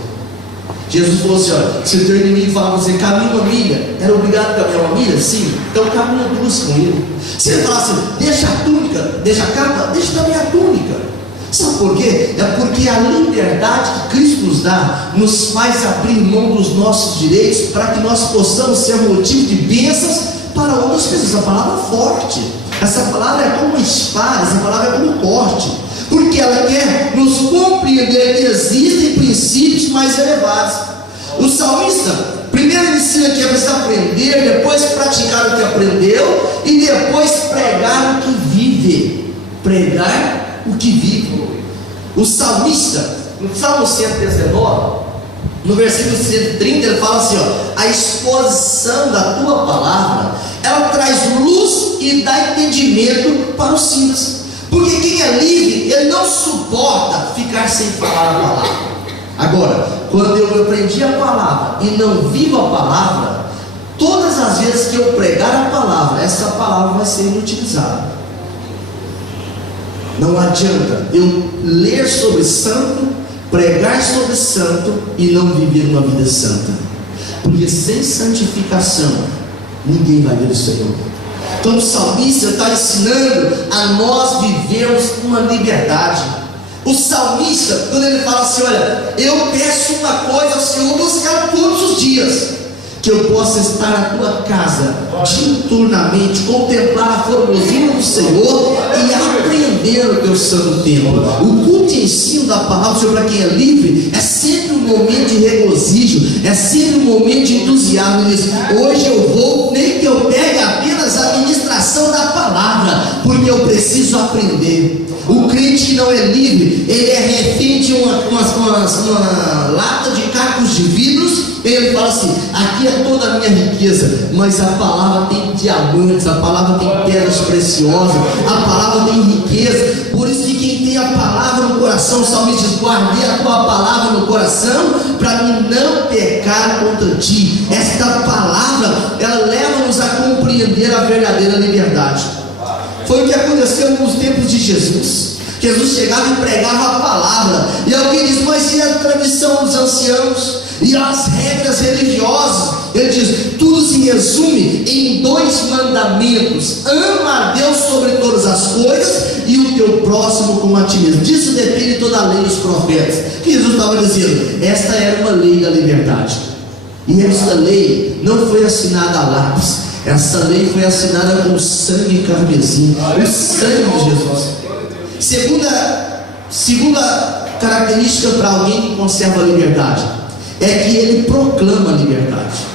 Jesus falou assim: olha, se o teu inimigo falar você, caminha uma milha, era obrigado a caminhar uma milha? Sim, então caminha duas com ele. Se ele falar assim: deixa a túnica, deixa a capa, deixa também a túnica. Sabe por quê? É porque a liberdade que Cristo nos dá nos faz abrir mão dos nossos direitos, para que nós possamos ser motivo de bênçãos para outras pessoas. A palavra é forte, essa palavra é como uma espada, essa palavra é como um corte, porque ela quer nos compreender que existem princípios mais elevados. O salmista primeiro ensina que é preciso aprender, depois praticar o que aprendeu, e depois pregar o que vive. Pregar o que vive. O salmista, no Salmo 119, no versículo 130, ele fala assim: ó, a exposição da tua palavra, ela traz luz e dá entendimento para os simples. Porque quem é livre, ele não suporta ficar sem falar a palavra. Agora, quando eu aprendi a palavra e não vivo a palavra, todas as vezes que eu pregar a palavra, essa palavra vai ser inutilizada. Não adianta eu ler sobre santo, pregar sobre santo e não viver uma vida santa, porque sem santificação ninguém vai ver o Senhor. Então o salmista está ensinando a nós vivermos uma liberdade. O salmista, quando ele fala assim: olha, eu peço uma coisa ao Senhor, buscar todos os dias, que eu possa estar na tua casa diuturnamente, contemplar a formosura do Senhor e aprender o teu santo templo. O culto e ensino da palavra do Senhor para quem é livre é sempre um momento de regozijo, é sempre um momento de entusiasmo. Ele diz: hoje eu vou, nem que eu pegue apenas a ministração da palavra, porque eu preciso aprender. O crente que não é livre, ele é refém de uma lata de cacos de vidros. Ele fala assim: aqui é toda a minha riqueza, mas a palavra tem diamantes, a palavra tem pedras preciosas, a palavra tem riqueza. Por isso que quem tem a palavra no coração. O salmista diz: guardei a tua palavra no coração para mim não pecar contra ti. Esta palavra, ela leva-nos a compreender a verdadeira liberdade. Foi o que aconteceu nos tempos de Jesus. Jesus chegava e pregava a palavra, e alguém diz: mas e a tradição dos anciãos? E as regras religiosas? Ele diz: tudo se resume em 2 mandamentos: ama a Deus sobre todas as coisas e o teu próximo como a ti mesmo. Disso depende toda a lei dos profetas. Que Jesus estava dizendo: esta era uma lei da liberdade. E esta lei não foi assinada a lápis. Essa lei foi assinada com sangue carmesim, o sangue de Jesus. Segunda característica para alguém que conserva a liberdade é que ele proclama a liberdade.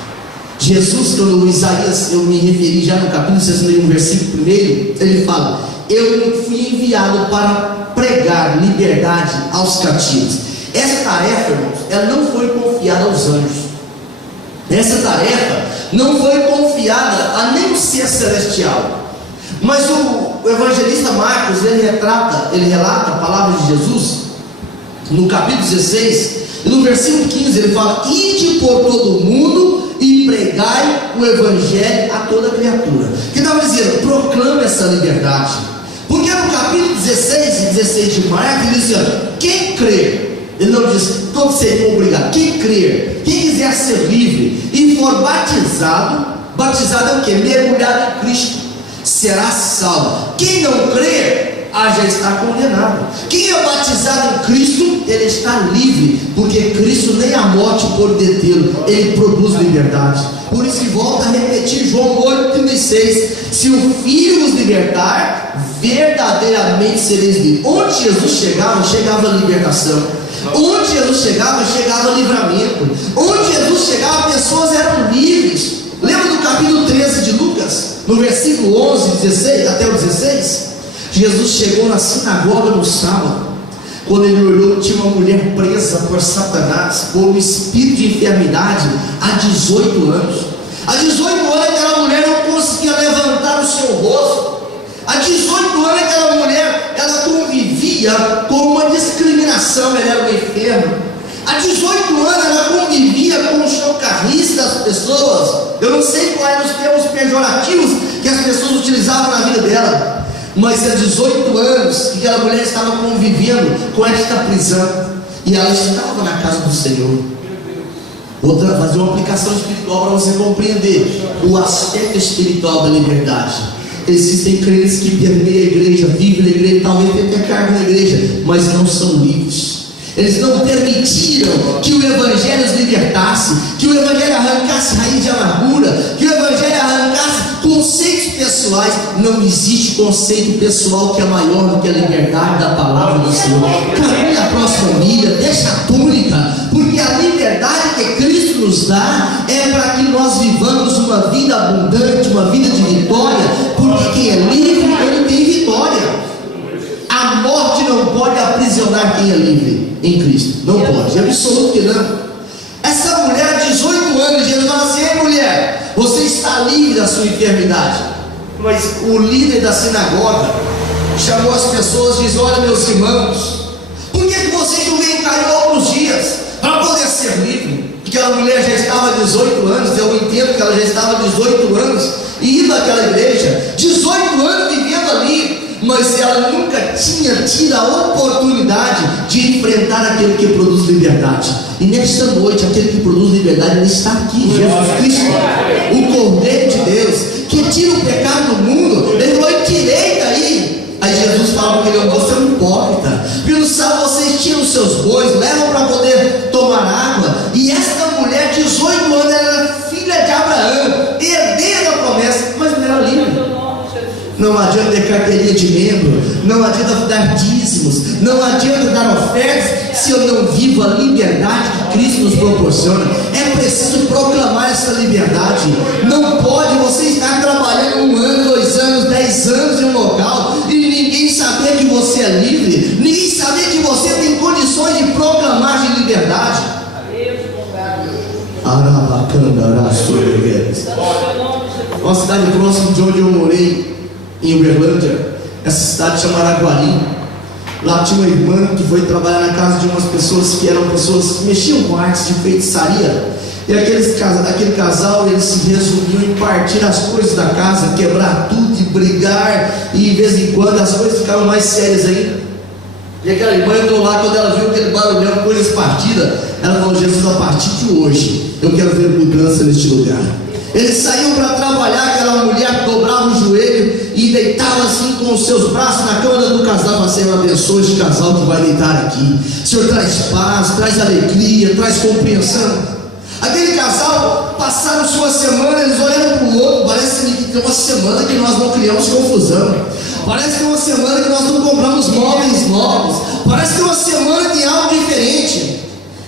Jesus, quando Isaías, eu me referi já no capítulo 61, versículo 1, ele fala: eu fui enviado para pregar liberdade aos cativos. Essa tarefa, irmãos, ela não foi confiada aos anjos. Essa tarefa não foi confiada a nenhum ser celestial. Mas o evangelista Marcos, ele relata a palavra de Jesus no capítulo 16, e no versículo 15 ele fala: ide por todo o mundo e pregai o evangelho a toda criatura. Que estava dizendo: proclame essa liberdade. Porque no capítulo 16 de Marcos ele diz: quem crer, ele não diz todos seriam obrigados, quem crer, quem quiser ser livre e for batizado é o que? Mergulhado em Cristo, será salvo. Quem não crer, já está condenado. Quem é batizado em Cristo, ele está livre, porque Cristo nem a morte pode detê-lo, ele produz liberdade. Por isso que volta a repetir João 8,36: se o Filho vos libertar, verdadeiramente sereis livres. Onde Jesus chegava a libertação. Onde Jesus chegava livramento. Onde Jesus chegava, pessoas eram livres. Lembra do capítulo 13 de Lucas, no versículo 11, 16, até o 16? Jesus chegou na sinagoga no sábado. Quando ele olhou, tinha uma mulher presa por Satanás, por um espírito de enfermidade, há 18 anos. Há 18 anos aquela mulher não conseguia levantar o seu rosto. Há 18 anos aquela mulher, ela convivia com uma discriminação, ela era uma enferma. Há 18 anos ela convivia com o chocarrista das pessoas. Eu não sei quais os termos pejorativos que as pessoas utilizavam na vida dela, mas há 18 anos que aquela mulher estava convivendo com esta prisão, e ela estava na casa do Senhor. Vou fazer uma aplicação espiritual para você compreender o aspecto espiritual da liberdade. Existem crentes que permeiam a igreja, vivem na igreja, talvez tenham até cargo na igreja, mas não são livres. Eles não permitiram que o evangelho os libertasse, que o evangelho arrancasse raiz de amargura, que o evangelho arrancasse conceitos pessoais. Não existe conceito pessoal que é maior do que a liberdade da palavra do Senhor. Caminhe a próxima milha, deixa a túnica, porque a liberdade que Cristo nos dá é para que nós vivamos uma vida abundante, uma vida de vitória, porque quem é livre, ele tem vitória. A morte não pode aprisionar quem é livre em Cristo, não pode, é absoluto que não. Essa mulher de 18 anos, Jesus fala assim: ei mulher, você está livre da sua enfermidade. Mas o líder da sinagoga chamou as pessoas e disse: olha, meus irmãos, por que vocês não vêm cá outros dias para poder ser livre? Porque aquela mulher já estava há 18 anos, eu entendo que ela já estava há 18 anos e indo àquela igreja, 18 anos vivendo ali, mas ela nunca tinha tido a oportunidade de enfrentar aquele que produz liberdade. E nesta noite, aquele que produz liberdade, ele está aqui, Jesus Cristo, o Cordeiro de Deus, que tira o pecado do mundo. Ele falou: tirei daí. Aí Jesus fala para ele: você é um hipócrita, porque no sábado vocês tiram os seus bois, levam para poder tomar água. E esta mulher, 18 anos, ela era filha de Abraão, herdeira da promessa, mas não era livre. Não adianta ter carteirinha de membro, não adianta dar dízimos, não adianta dar ofertas, se eu não vivo a liberdade que Cristo nos proporciona. É preciso proclamar essa liberdade. Não pode você estar trabalhando 1 ano, 2 anos, 10 anos em um local e ninguém saber que você é livre, ninguém saber que você tem condições de proclamar de liberdade. Uma cidade próxima de onde eu morei, em Uberlândia, essa cidade chama Araguari. Lá tinha uma irmã que foi trabalhar na casa de umas pessoas que eram pessoas que mexiam com artes de feitiçaria. E aquele casal, ele se resumiu em partir as coisas da casa, quebrar tudo e brigar, e de vez em quando as coisas ficavam mais sérias ainda. E aquela irmã entrou lá, quando ela viu aquele barulhão, coisas partidas, ela falou: Jesus, a partir de hoje eu quero ver mudança neste lugar. Eles saíam para trabalhar, aquela mulher dobrava o joelho e deitava assim com os seus braços na cama do casal. Mas Senhor, abençoa este casal que vai deitar aqui. Senhor, traz paz, traz alegria, traz compreensão. Aquele casal passaram sua semana, eles olhando para o outro. Parece que tem uma semana que nós não criamos confusão. Parece que tem uma semana que nós não compramos móveis novos. Parece que tem uma semana que tem algo diferente.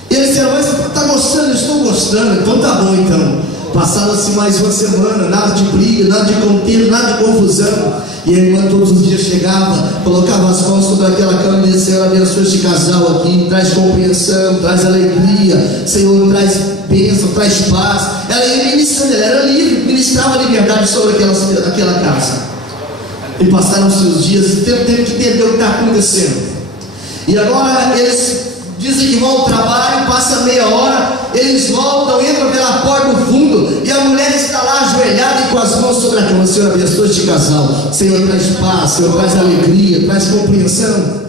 E eles disseram: mas você está gostando? Eu estou gostando. Então tá bom então. Passaram-se mais uma semana, nada de briga, nada de contenda, nada de confusão. E a irmã todos os dias chegava, colocava as mãos sobre aquela cama e dizia: Senhor, abençoa este casal aqui, traz compreensão, traz alegria, Senhor, traz bênção, traz paz. Ela ia ministrando, ela era livre, ministrava liberdade sobre aquela casa. E passaram-se os dias e teve que entender o que está acontecendo. E agora eles dizem que vão ao trabalho, passa meia hora, eles voltam, entram pela porta do fundo, e a mulher está lá ajoelhada e com as mãos sobre a cama. Senhor, abençoa este casal. Senhor, traz paz, Senhor, traz alegria, traz compreensão.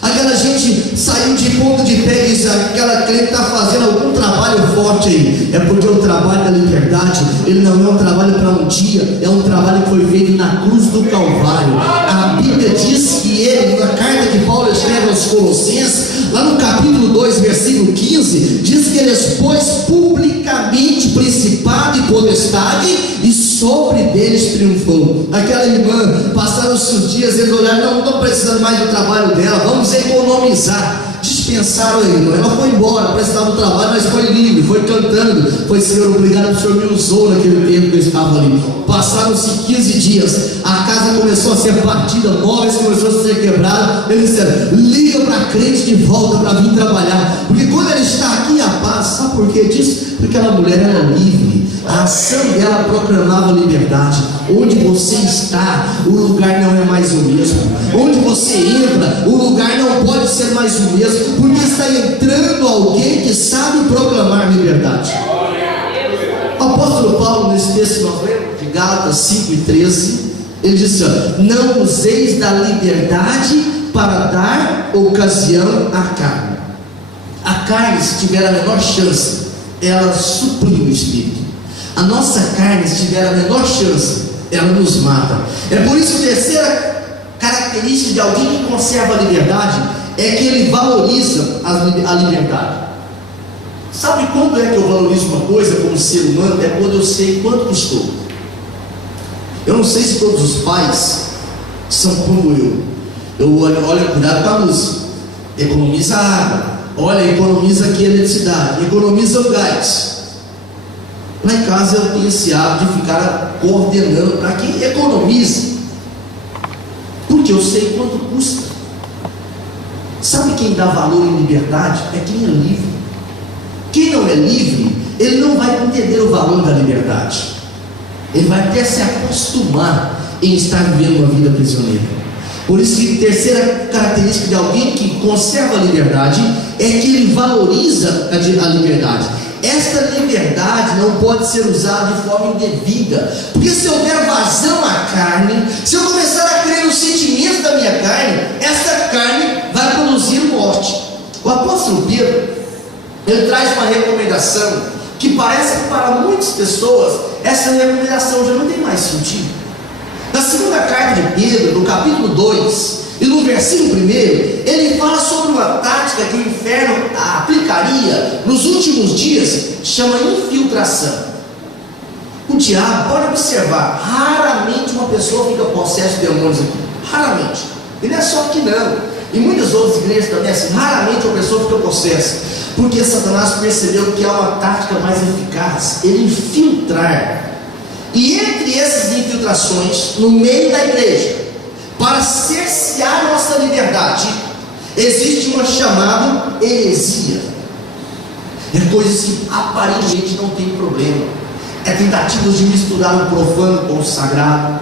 Aquela gente saiu de ponto de pé e disse: aquela crente está fazendo algum trabalho forte aí. É porque o trabalho da liberdade, ele não é um trabalho para um dia, é um trabalho que foi feito na cruz do Calvário. A Bíblia diz que ele, na carta que Paulo escreve aos Colossenses, lá no capítulo 2, versículo 15, diz que ele expôs publicamente principado e potestade, e sobre deles triunfou. Aquela irmã, passaram os seus dias, eles olharam: não estou precisando mais do trabalho dela, vamos economizar. Dispensaram a irmã, ela foi embora, precisava do trabalho, mas foi livre, foi cantando, foi: Senhor, obrigado, o Senhor me usou naquele tempo que eu estava ali. Passaram-se 15 dias, a casa começou a ser partida, móveis começaram a ser quebrados. Eles disseram: liga para a crente de volta para vir trabalhar, porque quando ele está aqui, a paz. Sabe por que disso? Porque aquela mulher era livre, a ação dela proclamava liberdade. Onde você está, o lugar não é mais o mesmo. Onde você entra, o lugar não pode ser mais o mesmo, porque está entrando alguém que sabe proclamar liberdade. O apóstolo Paulo, nesse texto de Gálatas 5:13, ele disse: não useis da liberdade para dar ocasião à carne. A carne, se tiver a menor chance, ela suprime o espírito. A nossa carne, se tiver a menor chance, ela nos mata. É por isso que a terceira característica de alguém que conserva a liberdade é que ele valoriza a liberdade. Sabe quando é que eu valorizo uma coisa como ser humano? É quando eu sei quanto custou. Eu não sei se todos os pais são como eu. Eu olho, cuidado com a luz, economiza a água, olha, economiza aqui a eletricidade, economiza o gás. Lá em casa eu tenho esse hábito de ficar coordenando para que economize, porque eu sei quanto custa. Sabe quem dá valor em liberdade? É quem é livre. Quem não é livre, ele não vai entender o valor da liberdade. Ele vai até se acostumar em estar vivendo uma vida prisioneira. Por isso que a terceira característica de alguém que conserva a liberdade é que ele valoriza a liberdade. Esta liberdade não pode ser usada de forma indevida, porque se eu der vazão à carne, se eu começar a crer nos sentimentos da minha carne, essa carne vai produzir morte. O apóstolo Pedro, ele traz uma recomendação que parece que para muitas pessoas essa recomendação já não tem mais sentido. Na segunda carta de Pedro, no capítulo 2 e no versículo 1, ele fala sobre uma tática que o inferno aplicaria nos últimos dias, chama infiltração. O diabo, pode observar, raramente uma pessoa fica possessa de demônios aqui, raramente. E não é só aqui não, em muitas outras igrejas também é assim, raramente uma pessoa fica possessa, porque Satanás percebeu que há uma tática mais eficaz, ele infiltrar. E entre essas infiltrações, no meio da igreja, para cercear nossa liberdade, existe uma chamada heresia. É coisas que aparentemente não tem problema. É tentativas de misturar o profano com o sagrado,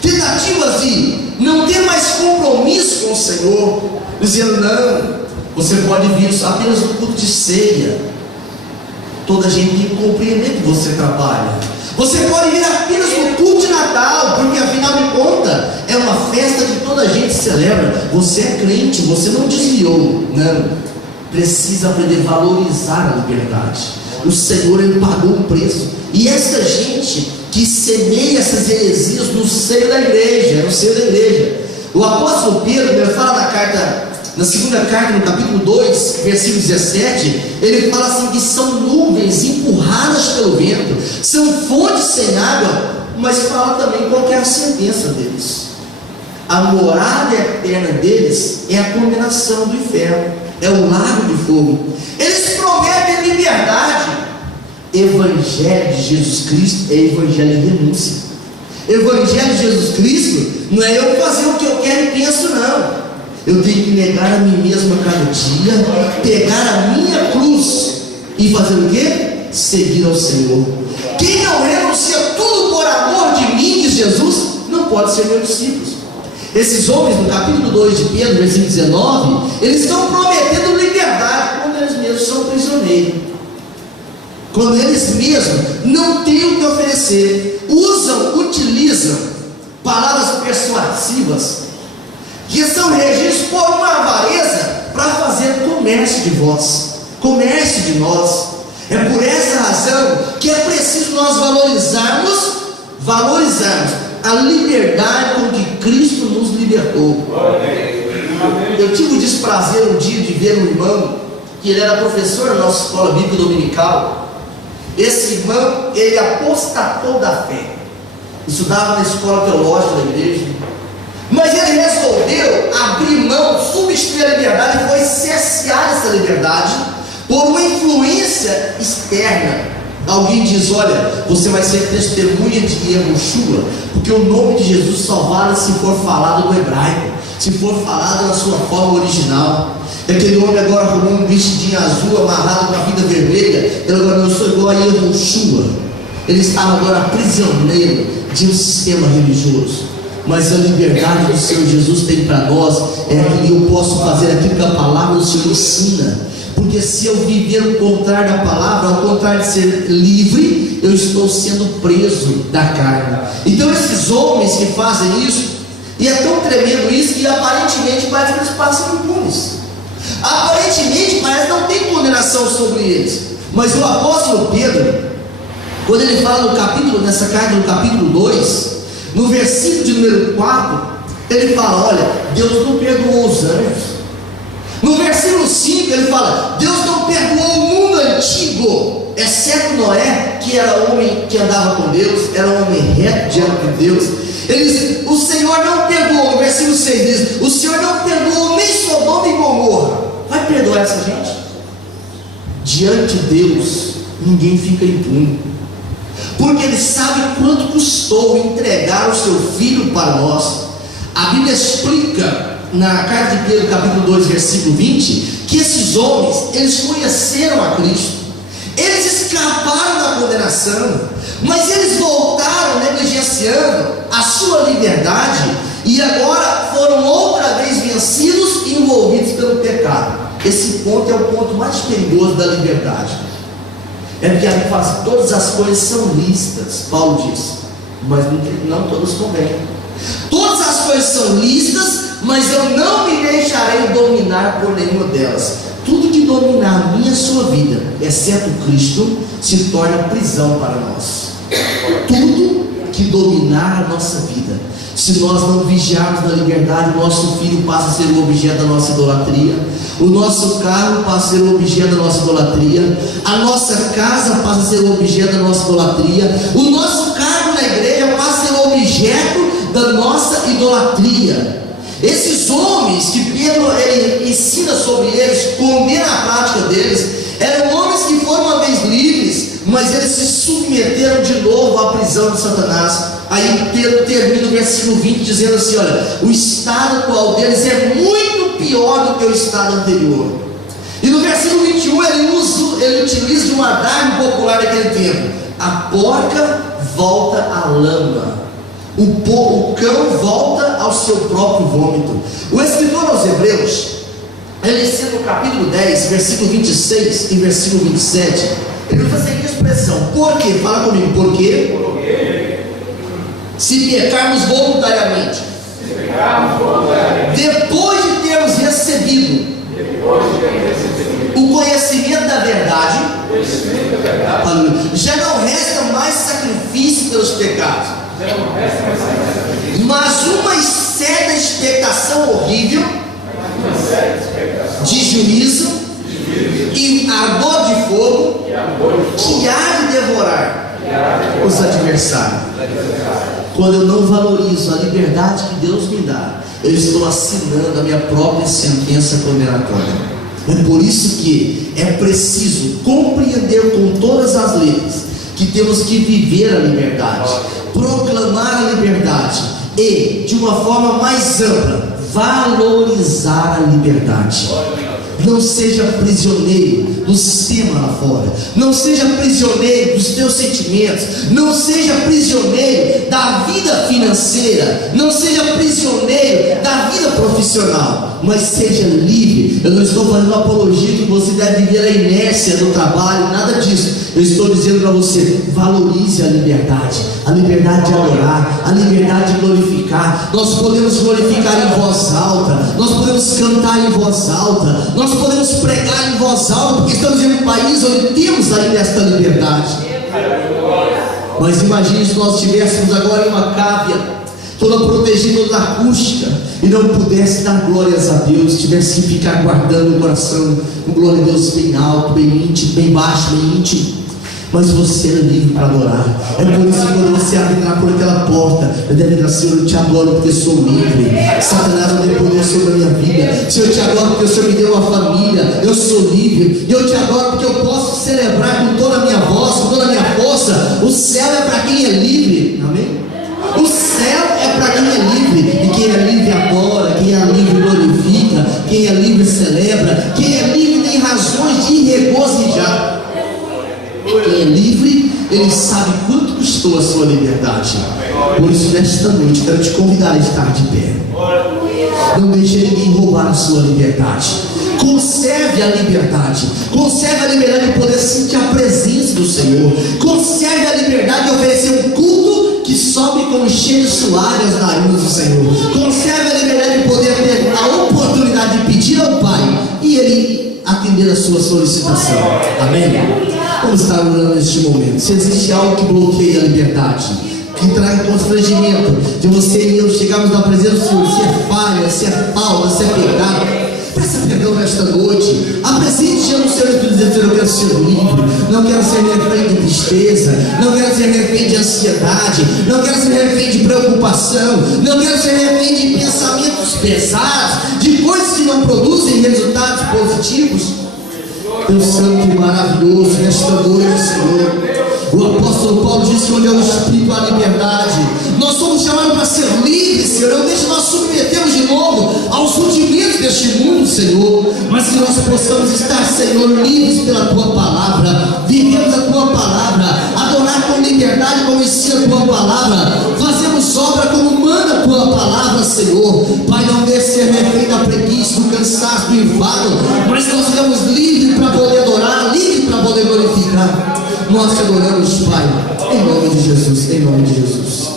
tentativas de não ter mais compromisso com o Senhor, dizendo: não, você pode vir apenas no culto de ceia. Toda a gente tem que compreender que você trabalha. Você pode vir apenas no culto de Natal, porque afinal de contas é uma festa que toda a gente celebra. Você é crente, você não desviou. Não, precisa aprender a valorizar a liberdade. O Senhor, Ele pagou um preço. E essa gente que semeia essas heresias no seio da igreja, o apóstolo Pedro, ele fala na segunda carta, no capítulo 2, versículo 17, ele fala assim, que são nuvens empurradas pelo vento, são fontes sem água, mas fala também qual é a sentença deles. A morada eterna deles é a condenação do inferno, é o lago de fogo. Eles prometem liberdade. Evangelho de Jesus Cristo é evangelho de renúncia. Evangelho de Jesus Cristo não é eu fazer o que eu quero e penso, não. Eu tenho que negar a mim mesmo a cada dia, pegar a minha cruz e fazer o quê? Seguir ao Senhor. Quem não renuncia tudo por amor de mim, diz Jesus, não pode ser meu discípulo. Esses homens, no capítulo 2 de Pedro, versículo 19, eles estão prometendo liberdade quando eles mesmos são prisioneiros, quando eles mesmos não têm o que oferecer, utilizam palavras persuasivas, que são regidos por uma avareza para fazer comércio de vós, comércio de nós. É por essa razão que é preciso nós valorizarmos a liberdade com que Cristo nos libertou. Eu tive o desprazer um dia de ver um irmão, que ele era professor na nossa escola bíblica dominical. Esse irmão, ele apostatou da fé, estudava na escola teológica da igreja, mas ele resolveu abrir mão, substituir a liberdade, e foi cercear essa liberdade por uma influência externa. Alguém diz: olha, você vai ser testemunha de Yahushua, porque o nome de Jesus só vale se for falado no hebraico, se for falado na sua forma original. Aquele homem agora com um vestidinho azul amarrado com a vida vermelha, ele agora: eu sou igual a Yahushua. Ele estava agora prisioneiro de um sistema religioso. Mas a liberdade do Senhor Jesus tem para nós é que eu posso fazer aquilo que a palavra do Senhor ensina. Porque se eu viver o contrário da palavra, ao contrário de ser livre, eu estou sendo preso da carne. Então esses homens que fazem isso, e é tão tremendo isso, que aparentemente parece que eles passam impunes. Aparentemente parece que não tem condenação sobre eles. Mas o apóstolo Pedro, quando ele fala nessa carta, no capítulo 2, no versículo de número 4, ele fala: olha, Deus não perdoou os anjos. No versículo 5 ele fala: Deus não perdoou o mundo antigo, exceto Noé, que era homem que andava com Deus, era um homem reto diante de Deus. O Senhor não perdoou. No versículo 6 diz: o Senhor não perdoou nem Sodoma e Gomorra. Vai perdoar essa gente? Diante de Deus ninguém fica impune, porque Ele sabe quanto custou entregar o seu Filho para nós. A Bíblia explica na carta de Pedro, capítulo 2, versículo 20, que esses homens, eles conheceram a Cristo, eles escaparam da condenação, mas eles voltaram negligenciando a sua liberdade, e agora foram outra vez vencidos e envolvidos pelo pecado. Esse ponto é o ponto mais perigoso da liberdade. É porque a gente fala assim: todas as coisas são lícitas, Paulo diz, mas não todas convêm. Todas as coisas são lícitas, mas eu não me deixarei dominar por nenhuma delas. Tudo que dominar a minha e a sua vida, exceto Cristo, se torna prisão para nós. Tudo que dominar a nossa vida, se nós não vigiarmos na liberdade, o nosso filho passa a ser o objeto da nossa idolatria, o nosso carro passa a ser o objeto da nossa idolatria, a nossa casa passa a ser o objeto da nossa idolatria, o nosso cargo na igreja passa a ser o objeto da nossa idolatria. Esses homens que Pedro ele ensina sobre eles, condena a prática deles, eram homens que foram uma vez livres, mas eles se submeteram de novo à prisão de Satanás. Aí Pedro termina o versículo 20 dizendo assim: olha, o estado atual deles é muito pior do que o estado anterior. E no versículo 21 ele utiliza de um adagio popular daquele tempo: a porca volta à lama, o cão volta ao seu próprio vômito. O escritor aos Hebreus, ele cita no capítulo 10, versículo 26 e versículo 27, ele usa a seguinte expressão: por quê? Fala comigo, por quê? Se pecarmos voluntariamente, depois de termos recebido o conhecimento da verdade, já não resta mais sacrifício pelos pecados, mas uma certa expectação horrível de juízo e ardor de fogo que há de devorar os adversários. Quando eu não valorizo a liberdade que Deus me dá, eu estou assinando a minha própria sentença condenatória. É por isso que é preciso compreender com todas as letras que temos que viver a liberdade, proclamar a liberdade e, de uma forma mais ampla, valorizar a liberdade. Não seja prisioneiro do sistema lá fora. Não seja prisioneiro dos teus sentimentos. Não seja prisioneiro da vida financeira. Não seja prisioneiro da vida profissional. Mas seja livre. Eu não estou fazendo apologia que você deve viver a inércia do trabalho, nada disso. Eu estou dizendo para você: valorize a liberdade de adorar, a liberdade de glorificar. Nós podemos glorificar em voz alta, nós podemos cantar em voz alta, nós podemos pregar em voz alta, porque estamos em um país onde temos ainda esta liberdade. Mas imagine se nós estivéssemos agora em uma cávea, toda protegida, toda acústica, e não pudesse dar glórias a Deus, tivesse que ficar guardando o coração, com glória a Deus bem alto, bem íntimo, bem baixo, bem íntimo. Mas você é livre para adorar. É por isso que quando você entrar por aquela porta, eu deve dizer: Senhor, eu te adoro porque sou livre. Satanás não tem poder sobre a minha vida. Senhor, eu te adoro porque o Senhor me deu uma família. Eu sou livre. E eu te adoro porque eu posso celebrar com toda a minha voz, com toda a minha força. O céu é para quem é livre. Amém? O céu é para quem é livre. E quem é livre adora, quem é livre glorifica, quem é livre celebra, quem é livre tem razões de regozijar. Quem é livre, ele sabe quanto custou a sua liberdade. Por isso, nesta noite, quero te convidar a estar de pé. Não deixe ninguém roubar a sua liberdade. Conserve a liberdade. Conserve a liberdade de poder sentir a presença do Senhor. Conserve a liberdade de oferecer um culto que sobe com um cheiro suave aos narinas do Senhor. Conserve a liberdade de poder ter a oportunidade de pedir ao Pai e Ele atender a sua solicitação. Amém? Vamos estar orando neste momento. Se existe algo que bloqueia a liberdade, que traz constrangimento de você e eu chegarmos na presença do Senhor, se é falha, se é falta, se é pecado, peça perdão nesta noite. Apresente diante do Senhor e dizer: eu quero ser livre, não quero ser refém de tristeza, não quero ser refém de ansiedade, não quero ser refém de preocupação, não quero ser refém de pensamentos pesados, de coisas que não produzem resultados positivos. Deus Santo e maravilhoso, nesta noite, Senhor, o apóstolo Paulo disse que onde é o Espírito há liberdade. Nós somos chamados para ser livres, Senhor. Não deixe nós submetermos de novo aos rudimentos deste mundo, Senhor, mas que nós possamos estar, Senhor, livres pela Tua Palavra, vivemos a Tua Palavra, adorar com liberdade como ensina a Tua Palavra, fazemos obra como manda a Tua Palavra, Senhor. Pai, não deixe ser refém da preguiça, do cansaço, do enfado, mas nós ficamos livres para poder adorar, livres para poder glorificar. Nós te adoramos, Pai, em nome de Jesus, em nome de Jesus.